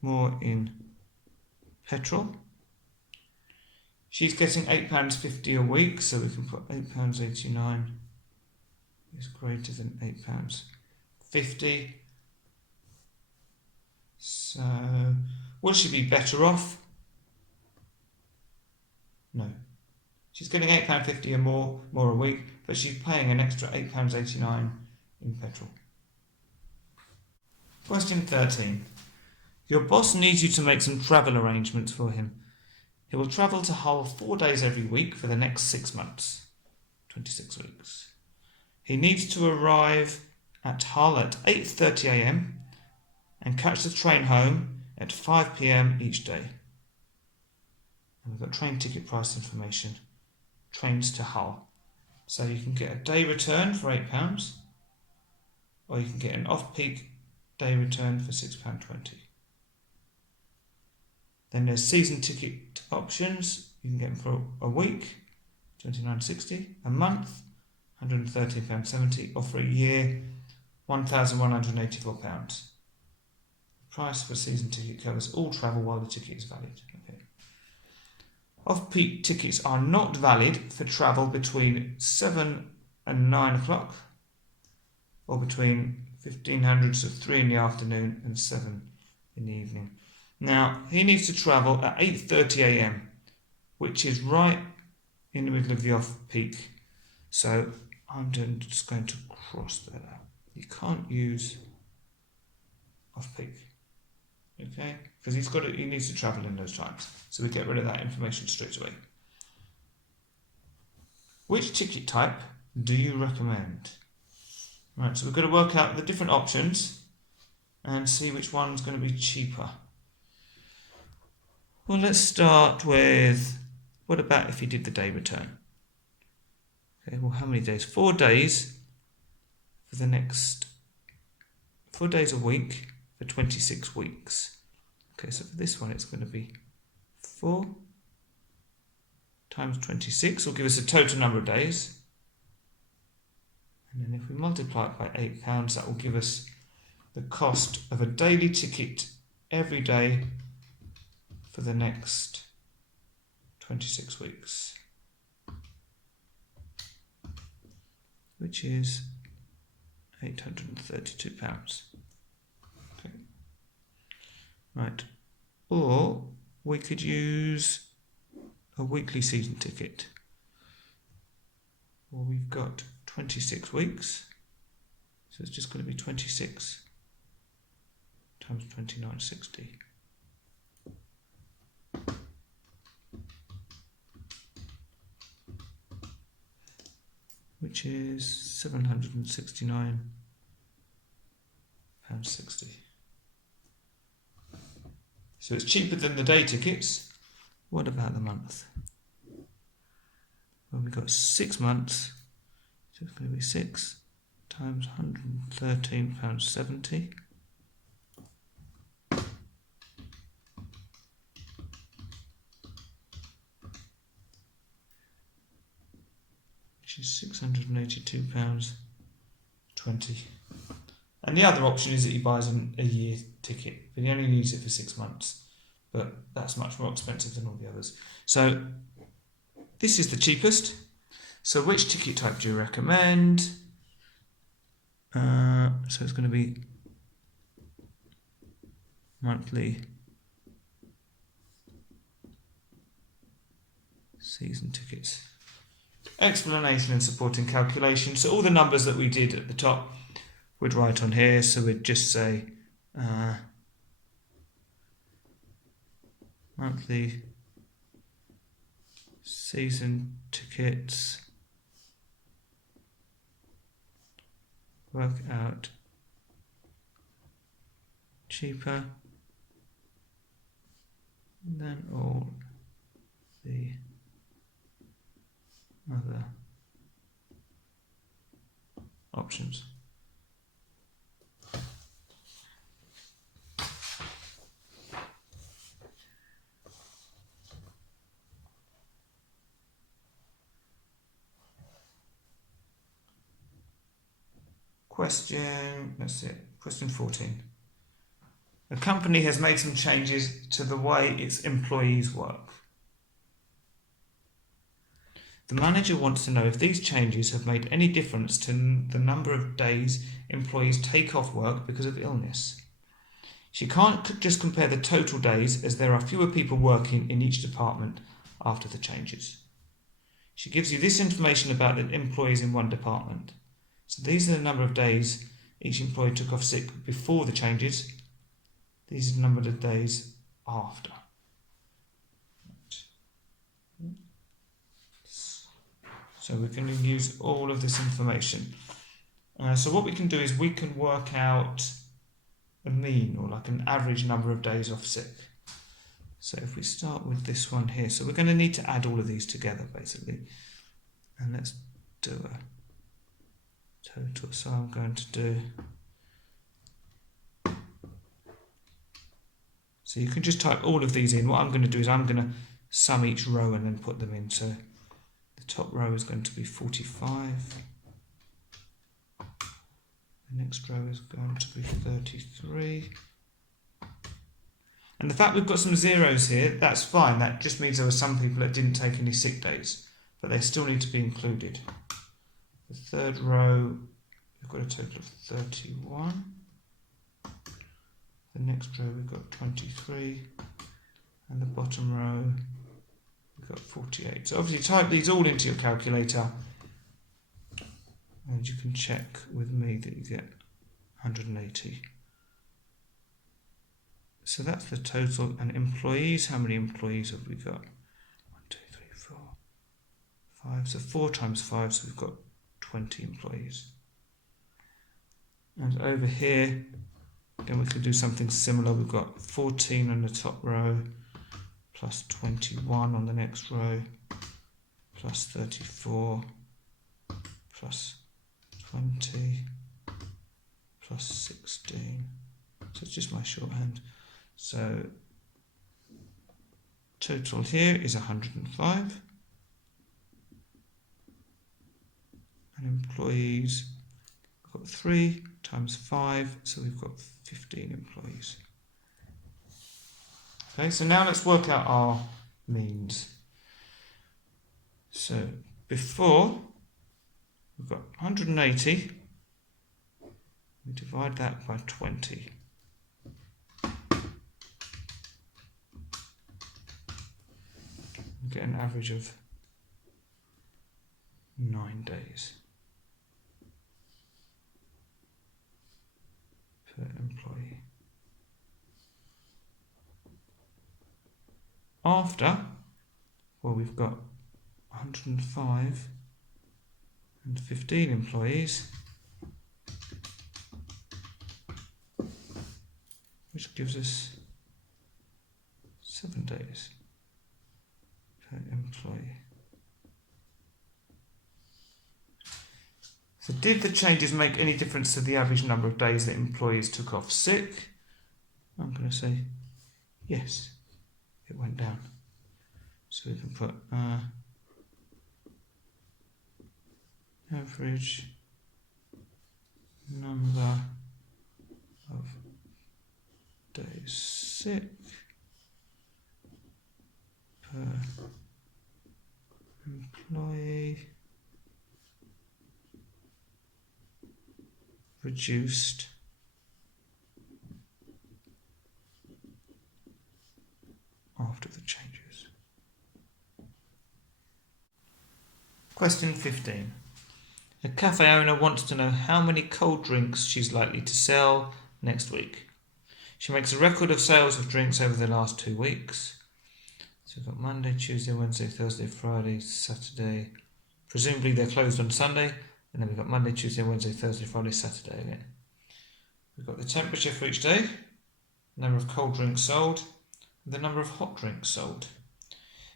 more in petrol. She's getting £8.50 a week, so we can put £8.89 is greater than £8.50. So, will she be better off? No. She's getting £8.50 or more a week, but she's paying an extra £8.89 in petrol. Question 13. Your boss needs you to make some travel arrangements for him. He will travel to Hull 4 days every week for the next 6 months, 26 weeks. He needs to arrive at Hull at 8:30 a.m. and catch the train home at 5 p.m. each day. And we've got train ticket price information. Trains to Hull. So you can get a day return for £8, or you can get an off-peak day return for £6.20. Then there's season ticket options. You can get them for a week, £29.60, a month, £113.70, or for a year, £1,184. The price for season ticket covers all travel while the ticket is valid. Okay. Off-peak tickets are not valid for travel between 7 and 9 o'clock, or between 1500 to 3 in the afternoon and 7 in the evening. Now, he needs to travel at 8:30 a.m, which is right in the middle of the off-peak. So I'm just going to cross that out. You can't use off-peak, okay? Because he needs to travel in those times. So we get rid of that information straight away. Which ticket type do you recommend? Right, so we're going to work out the different options and see which one's going to be cheaper. Well, let's start with, what about if he did the day return? Okay, well, how many days? 4 days for the next 4 days a week for 26 weeks. Okay, so for this one, it's going to be 4 times 26 will give us a total number of days. And then if we multiply it by £8, that will give us the cost of a daily ticket every day for the next 26 weeks, which is £832. Okay. Right. Or we could use a weekly season ticket. Well, we've got 26 weeks, so it's just going to be 26 times 29.60. Which is £769.60. So it's cheaper than the day tickets. What about the month? Well, we've got 6 months, so it's going to be 6 times £113.70. Which is £682.20. And the other option is that he buys a year ticket, but he only needs it for 6 months. But that's much more expensive than all the others. So this is the cheapest. So which ticket type do you recommend? So it's going to be monthly season tickets. Explanation and supporting calculation. So all the numbers that we did at the top we'd write on here. So we'd just say monthly season tickets work out cheaper than all the other options. Question 14. A company has made some changes to the way its employees work. The manager wants to know if these changes have made any difference to the number of days employees take off work because of illness. She can't just compare the total days, as there are fewer people working in each department after the changes. She gives you this information about the employees in one department. So these are the number of days each employee took off sick before the changes. These are the number of days after. So we're going to use all of this information. So what we can do is we can work out a mean, or like an average number of days off sick. So if we start with this one here, so we're going to need to add all of these together basically. And let's do a total. So I'm going to do, so you can just type all of these in. What I'm going to do is I'm going to sum each row and then put them in. So the top row is going to be 45. The next row is going to be 33. And the fact we've got some zeros here, that's fine. That just means there were some people that didn't take any sick days, but they still need to be included. The third row, we've got a total of 31. The next row, we've got 23. And the bottom row, we've got 48. So obviously type these all into your calculator, and you can check with me that you get 180. So that's the total. And employees, how many employees have we got? 1, 2, 3, 4, 5. So 4 times 5, so we've got 20 employees. And over here, then we can do something similar. We've got 14 on the top row, plus 21 on the next row, plus 34, plus 20, plus 16. So it's just my shorthand. So total here is 105. And employees, we've got 3 times 5, so we've got 15 employees. Okay, so now let's work out our means. So before, we've got 180, we divide that by 20. We get an average of 9 days per employee. After, well, we've got 105 and 15 employees, which gives us 7 days per employee. So did the changes make any difference to the average number of days that employees took off sick? I'm going to say yes, it went down. So we can put average number of days sick per employee reduced after the changes. Question 15. A cafe owner wants to know how many cold drinks she's likely to sell next week. She makes a record of sales of drinks over the last 2 weeks. So we've got Monday, Tuesday, Wednesday, Thursday, Friday, Saturday. Presumably they're closed on Sunday. And then we've got Monday, Tuesday, Wednesday, Thursday, Friday, Saturday again. We've got the temperature for each day, the number of cold drinks sold, and the number of hot drinks sold.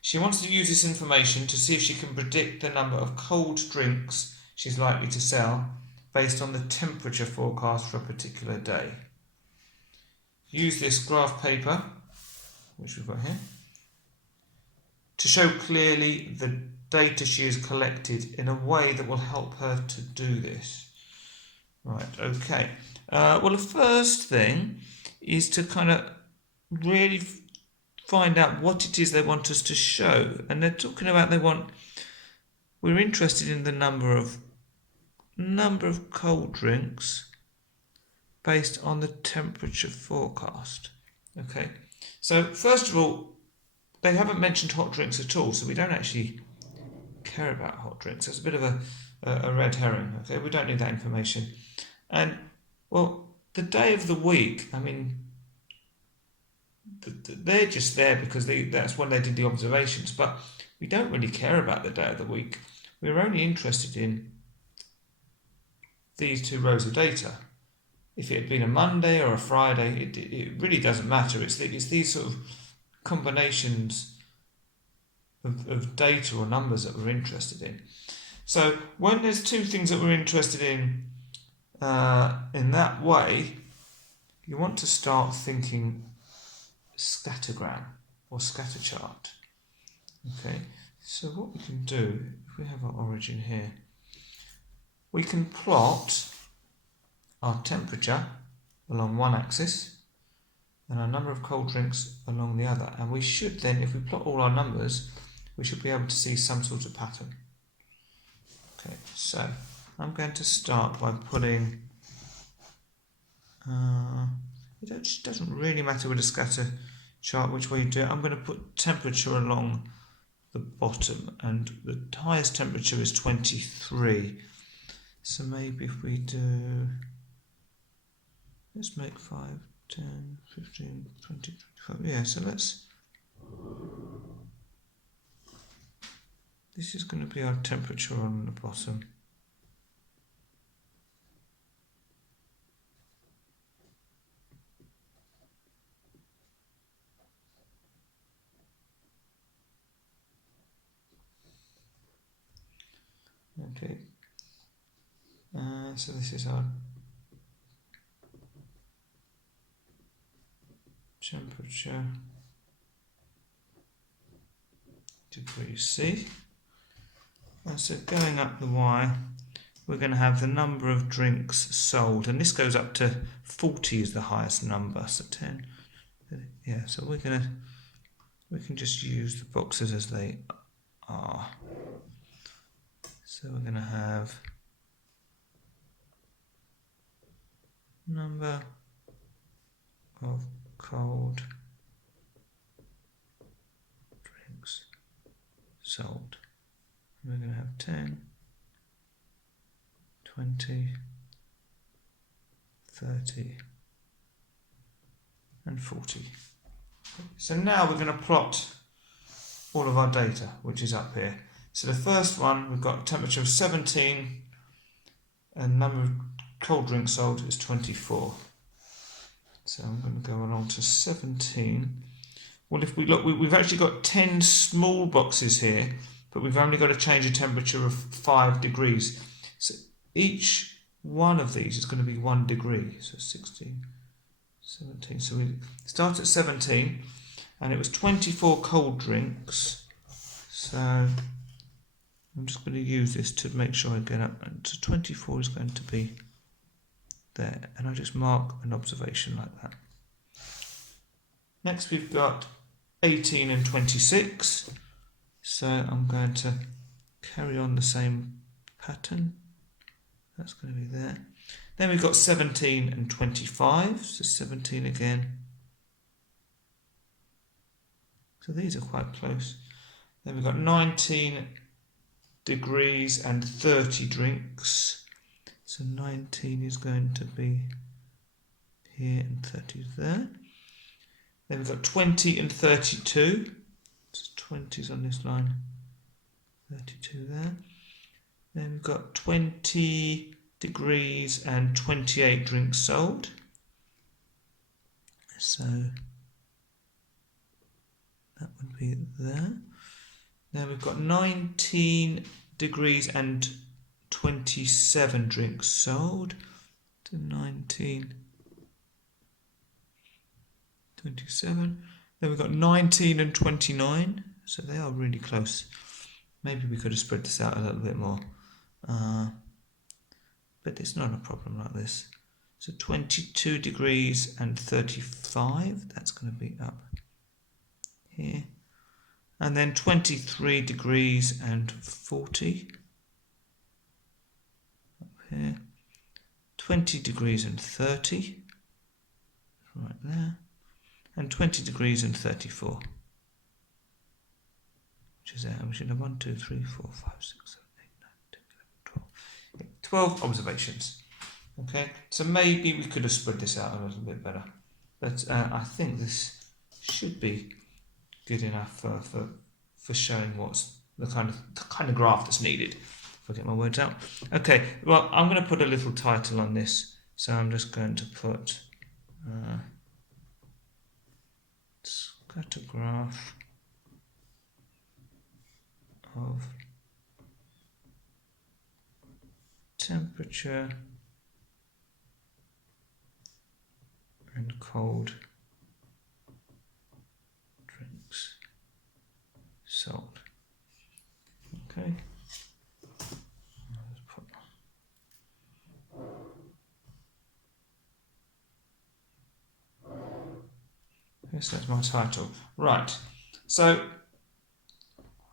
She wants to use this information to see if she can predict the number of cold drinks she's likely to sell based on the temperature forecast for a particular day. Use this graph paper, which we've got here, to show clearly the data she has collected in a way that will help her to do this. Right, okay. Well, the first thing is to kind of really find out what it is they want us to show. And they're talking about they want we're interested in the number of cold drinks based on the temperature forecast. Okay, so first of all, they haven't mentioned hot drinks at all, so we don't actually care about hot drinks. That's a bit of a red herring. Okay, we don't need that information. And well, the day of the week, I mean, they're just there because that's when they did the observations, but we don't really care about the day of the week. We're only interested in these 2 rows of data. If it had been a Monday or a Friday, it really doesn't matter. It's these sort of combinations of data or numbers that we're interested in. So when there's 2 things that we're interested in that way, you want to start thinking scattergram or scatter chart. Okay, so what we can do, if we have our origin here, we can plot our temperature along one axis and our number of cold drinks along the other, and we should then, if we plot all our numbers, we should be able to see some sort of pattern. Okay, so I'm going to start by putting it doesn't really matter with a scatter chart which way you do it. I'm going to put temperature along the bottom, and the highest temperature is 23. So maybe if we do, let's make 5, 10, 15, 20, 25. Yeah, so this is going to be our temperature on the bottom. Okay, so this is our temperature, degrees C. And so going up the Y, we're going to have the number of drinks sold, and this goes up to 40 is the highest number, so 10. Yeah, so we can just use the boxes as they are. So we're going to have number of cold drinks sold. We're going to have 10, 20, 30 and 40. So now we're going to plot all of our data, which is up here. So the first one, we've got temperature of 17 and number of cold drinks sold is 24. So I'm going to go along to 17. Well, if we look, we've actually got 10 small boxes here, but we've only got to change a temperature of 5 degrees. So each one of these is going to be 1 degree. So 16, 17. So we start at 17, and it was 24 cold drinks. So I'm just going to use this to make sure I get up. And so 24 is going to be there, and I just mark an observation like that. Next we've got 18 and 26. So I'm going to carry on the same pattern. That's going to be there. Then we've got 17 and 25. So 17 again. So these are quite close. Then we've got 19 degrees and 30 drinks. So 19 is going to be here and 30 is there. Then we've got 20 and 32. So 20 is on this line, 32 there. Then we've got 20 degrees and 28 drinks sold. So that would be there. Then we've got 19 degrees and 27 drinks sold. To 19, 27. Then we've got 19 and 29. So they are really close. Maybe we could have spread this out a little bit more. But it's not a problem like this. So 22 degrees and 35. That's going to be up here. And then 23 degrees and 40. here. 20 degrees and 30, right there, and 20 degrees and 34, which is there. We should have 1, 2, 3, 4, 5, 6, 7, 8, 9, 10, 11, 12. 12 observations. Okay, so maybe we could have spread this out a little bit better, but I think this should be good enough for showing what's the kind of graph that's needed. If I get my words out. Okay, well, I'm going to put a little title on this, so I'm just going to put scatter graph of temperature and cold drinks sold. Okay. Yes, that's my title. Right. So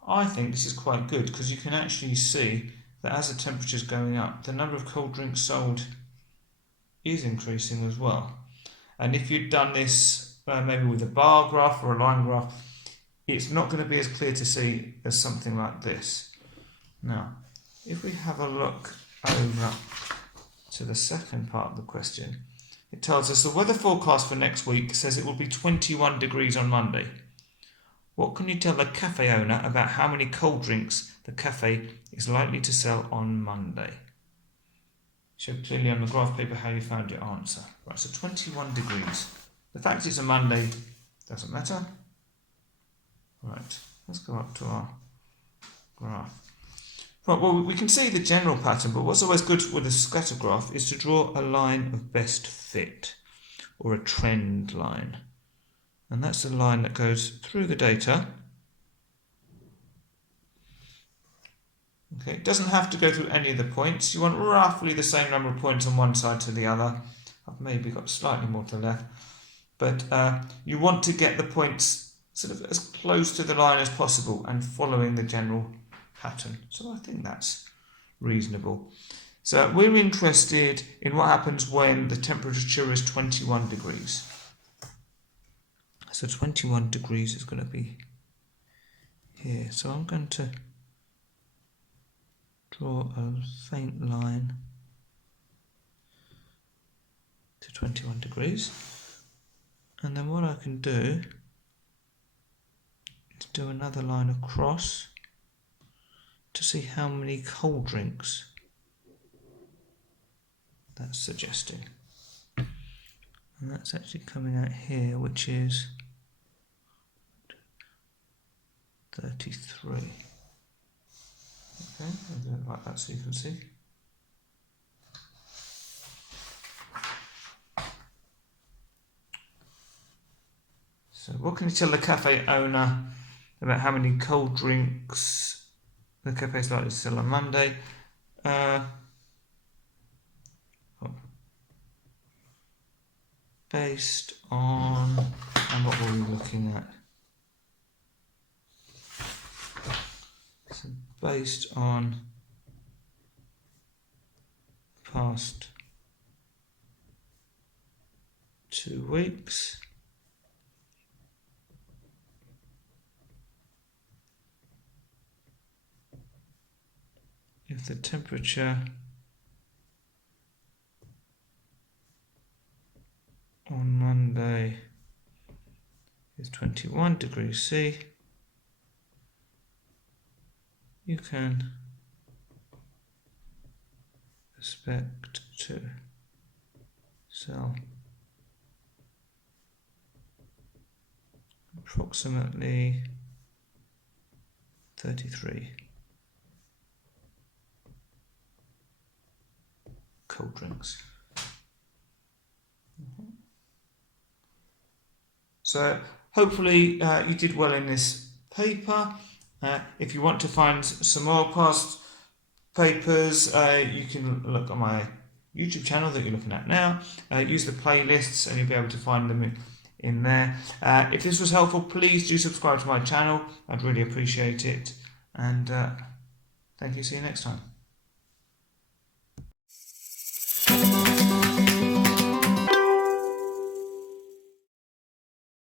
I think this is quite good because you can actually see that as the temperature is going up, the number of cold drinks sold is increasing as well. And if you'd done this maybe with a bar graph or a line graph, it's not going to be as clear to see as something like this. Now, if we have a look over to the second part of the question, it tells us the weather forecast for next week says it will be 21 degrees on Monday. What can you tell the cafe owner about how many cold drinks the cafe is likely to sell on Monday? Show clearly on the graph paper how you found your answer. Right, so 21 degrees. The fact it's a Monday doesn't matter. Right, let's go up to our graph. Right, well, we can see the general pattern, but what's always good with a scatter graph is to draw a line of best fit, or a trend line. And that's the line that goes through the data. Okay, it doesn't have to go through any of the points. You want roughly the same number of points on one side to the other. I've maybe got slightly more to the left. But you want to get the points sort of as close to the line as possible and following the general pattern. So I think that's reasonable. So we're interested in what happens when the temperature is 21 degrees. So 21 degrees is going to be here. So I'm going to draw a faint line to 21 degrees. And then what I can do is do another line across to see how many cold drinks that's suggesting. And that's actually coming out here, which is 33. Okay, I'll do it like that so you can see. So what can you tell the cafe owner about how many cold drinks the cafe is likely to sell on Monday? Based on, and what were we looking at? So based on past 2 weeks, if the temperature on Monday is 21 degrees C, you can expect to sell approximately 33 cold drinks. So hopefully you did well in this paper. If you want to find some more past papers, you can look at my YouTube channel that you're looking at now. Use the playlists and you'll be able to find them in there. If this was helpful, please do subscribe to my channel. I'd really appreciate it. And thank you. See you next time.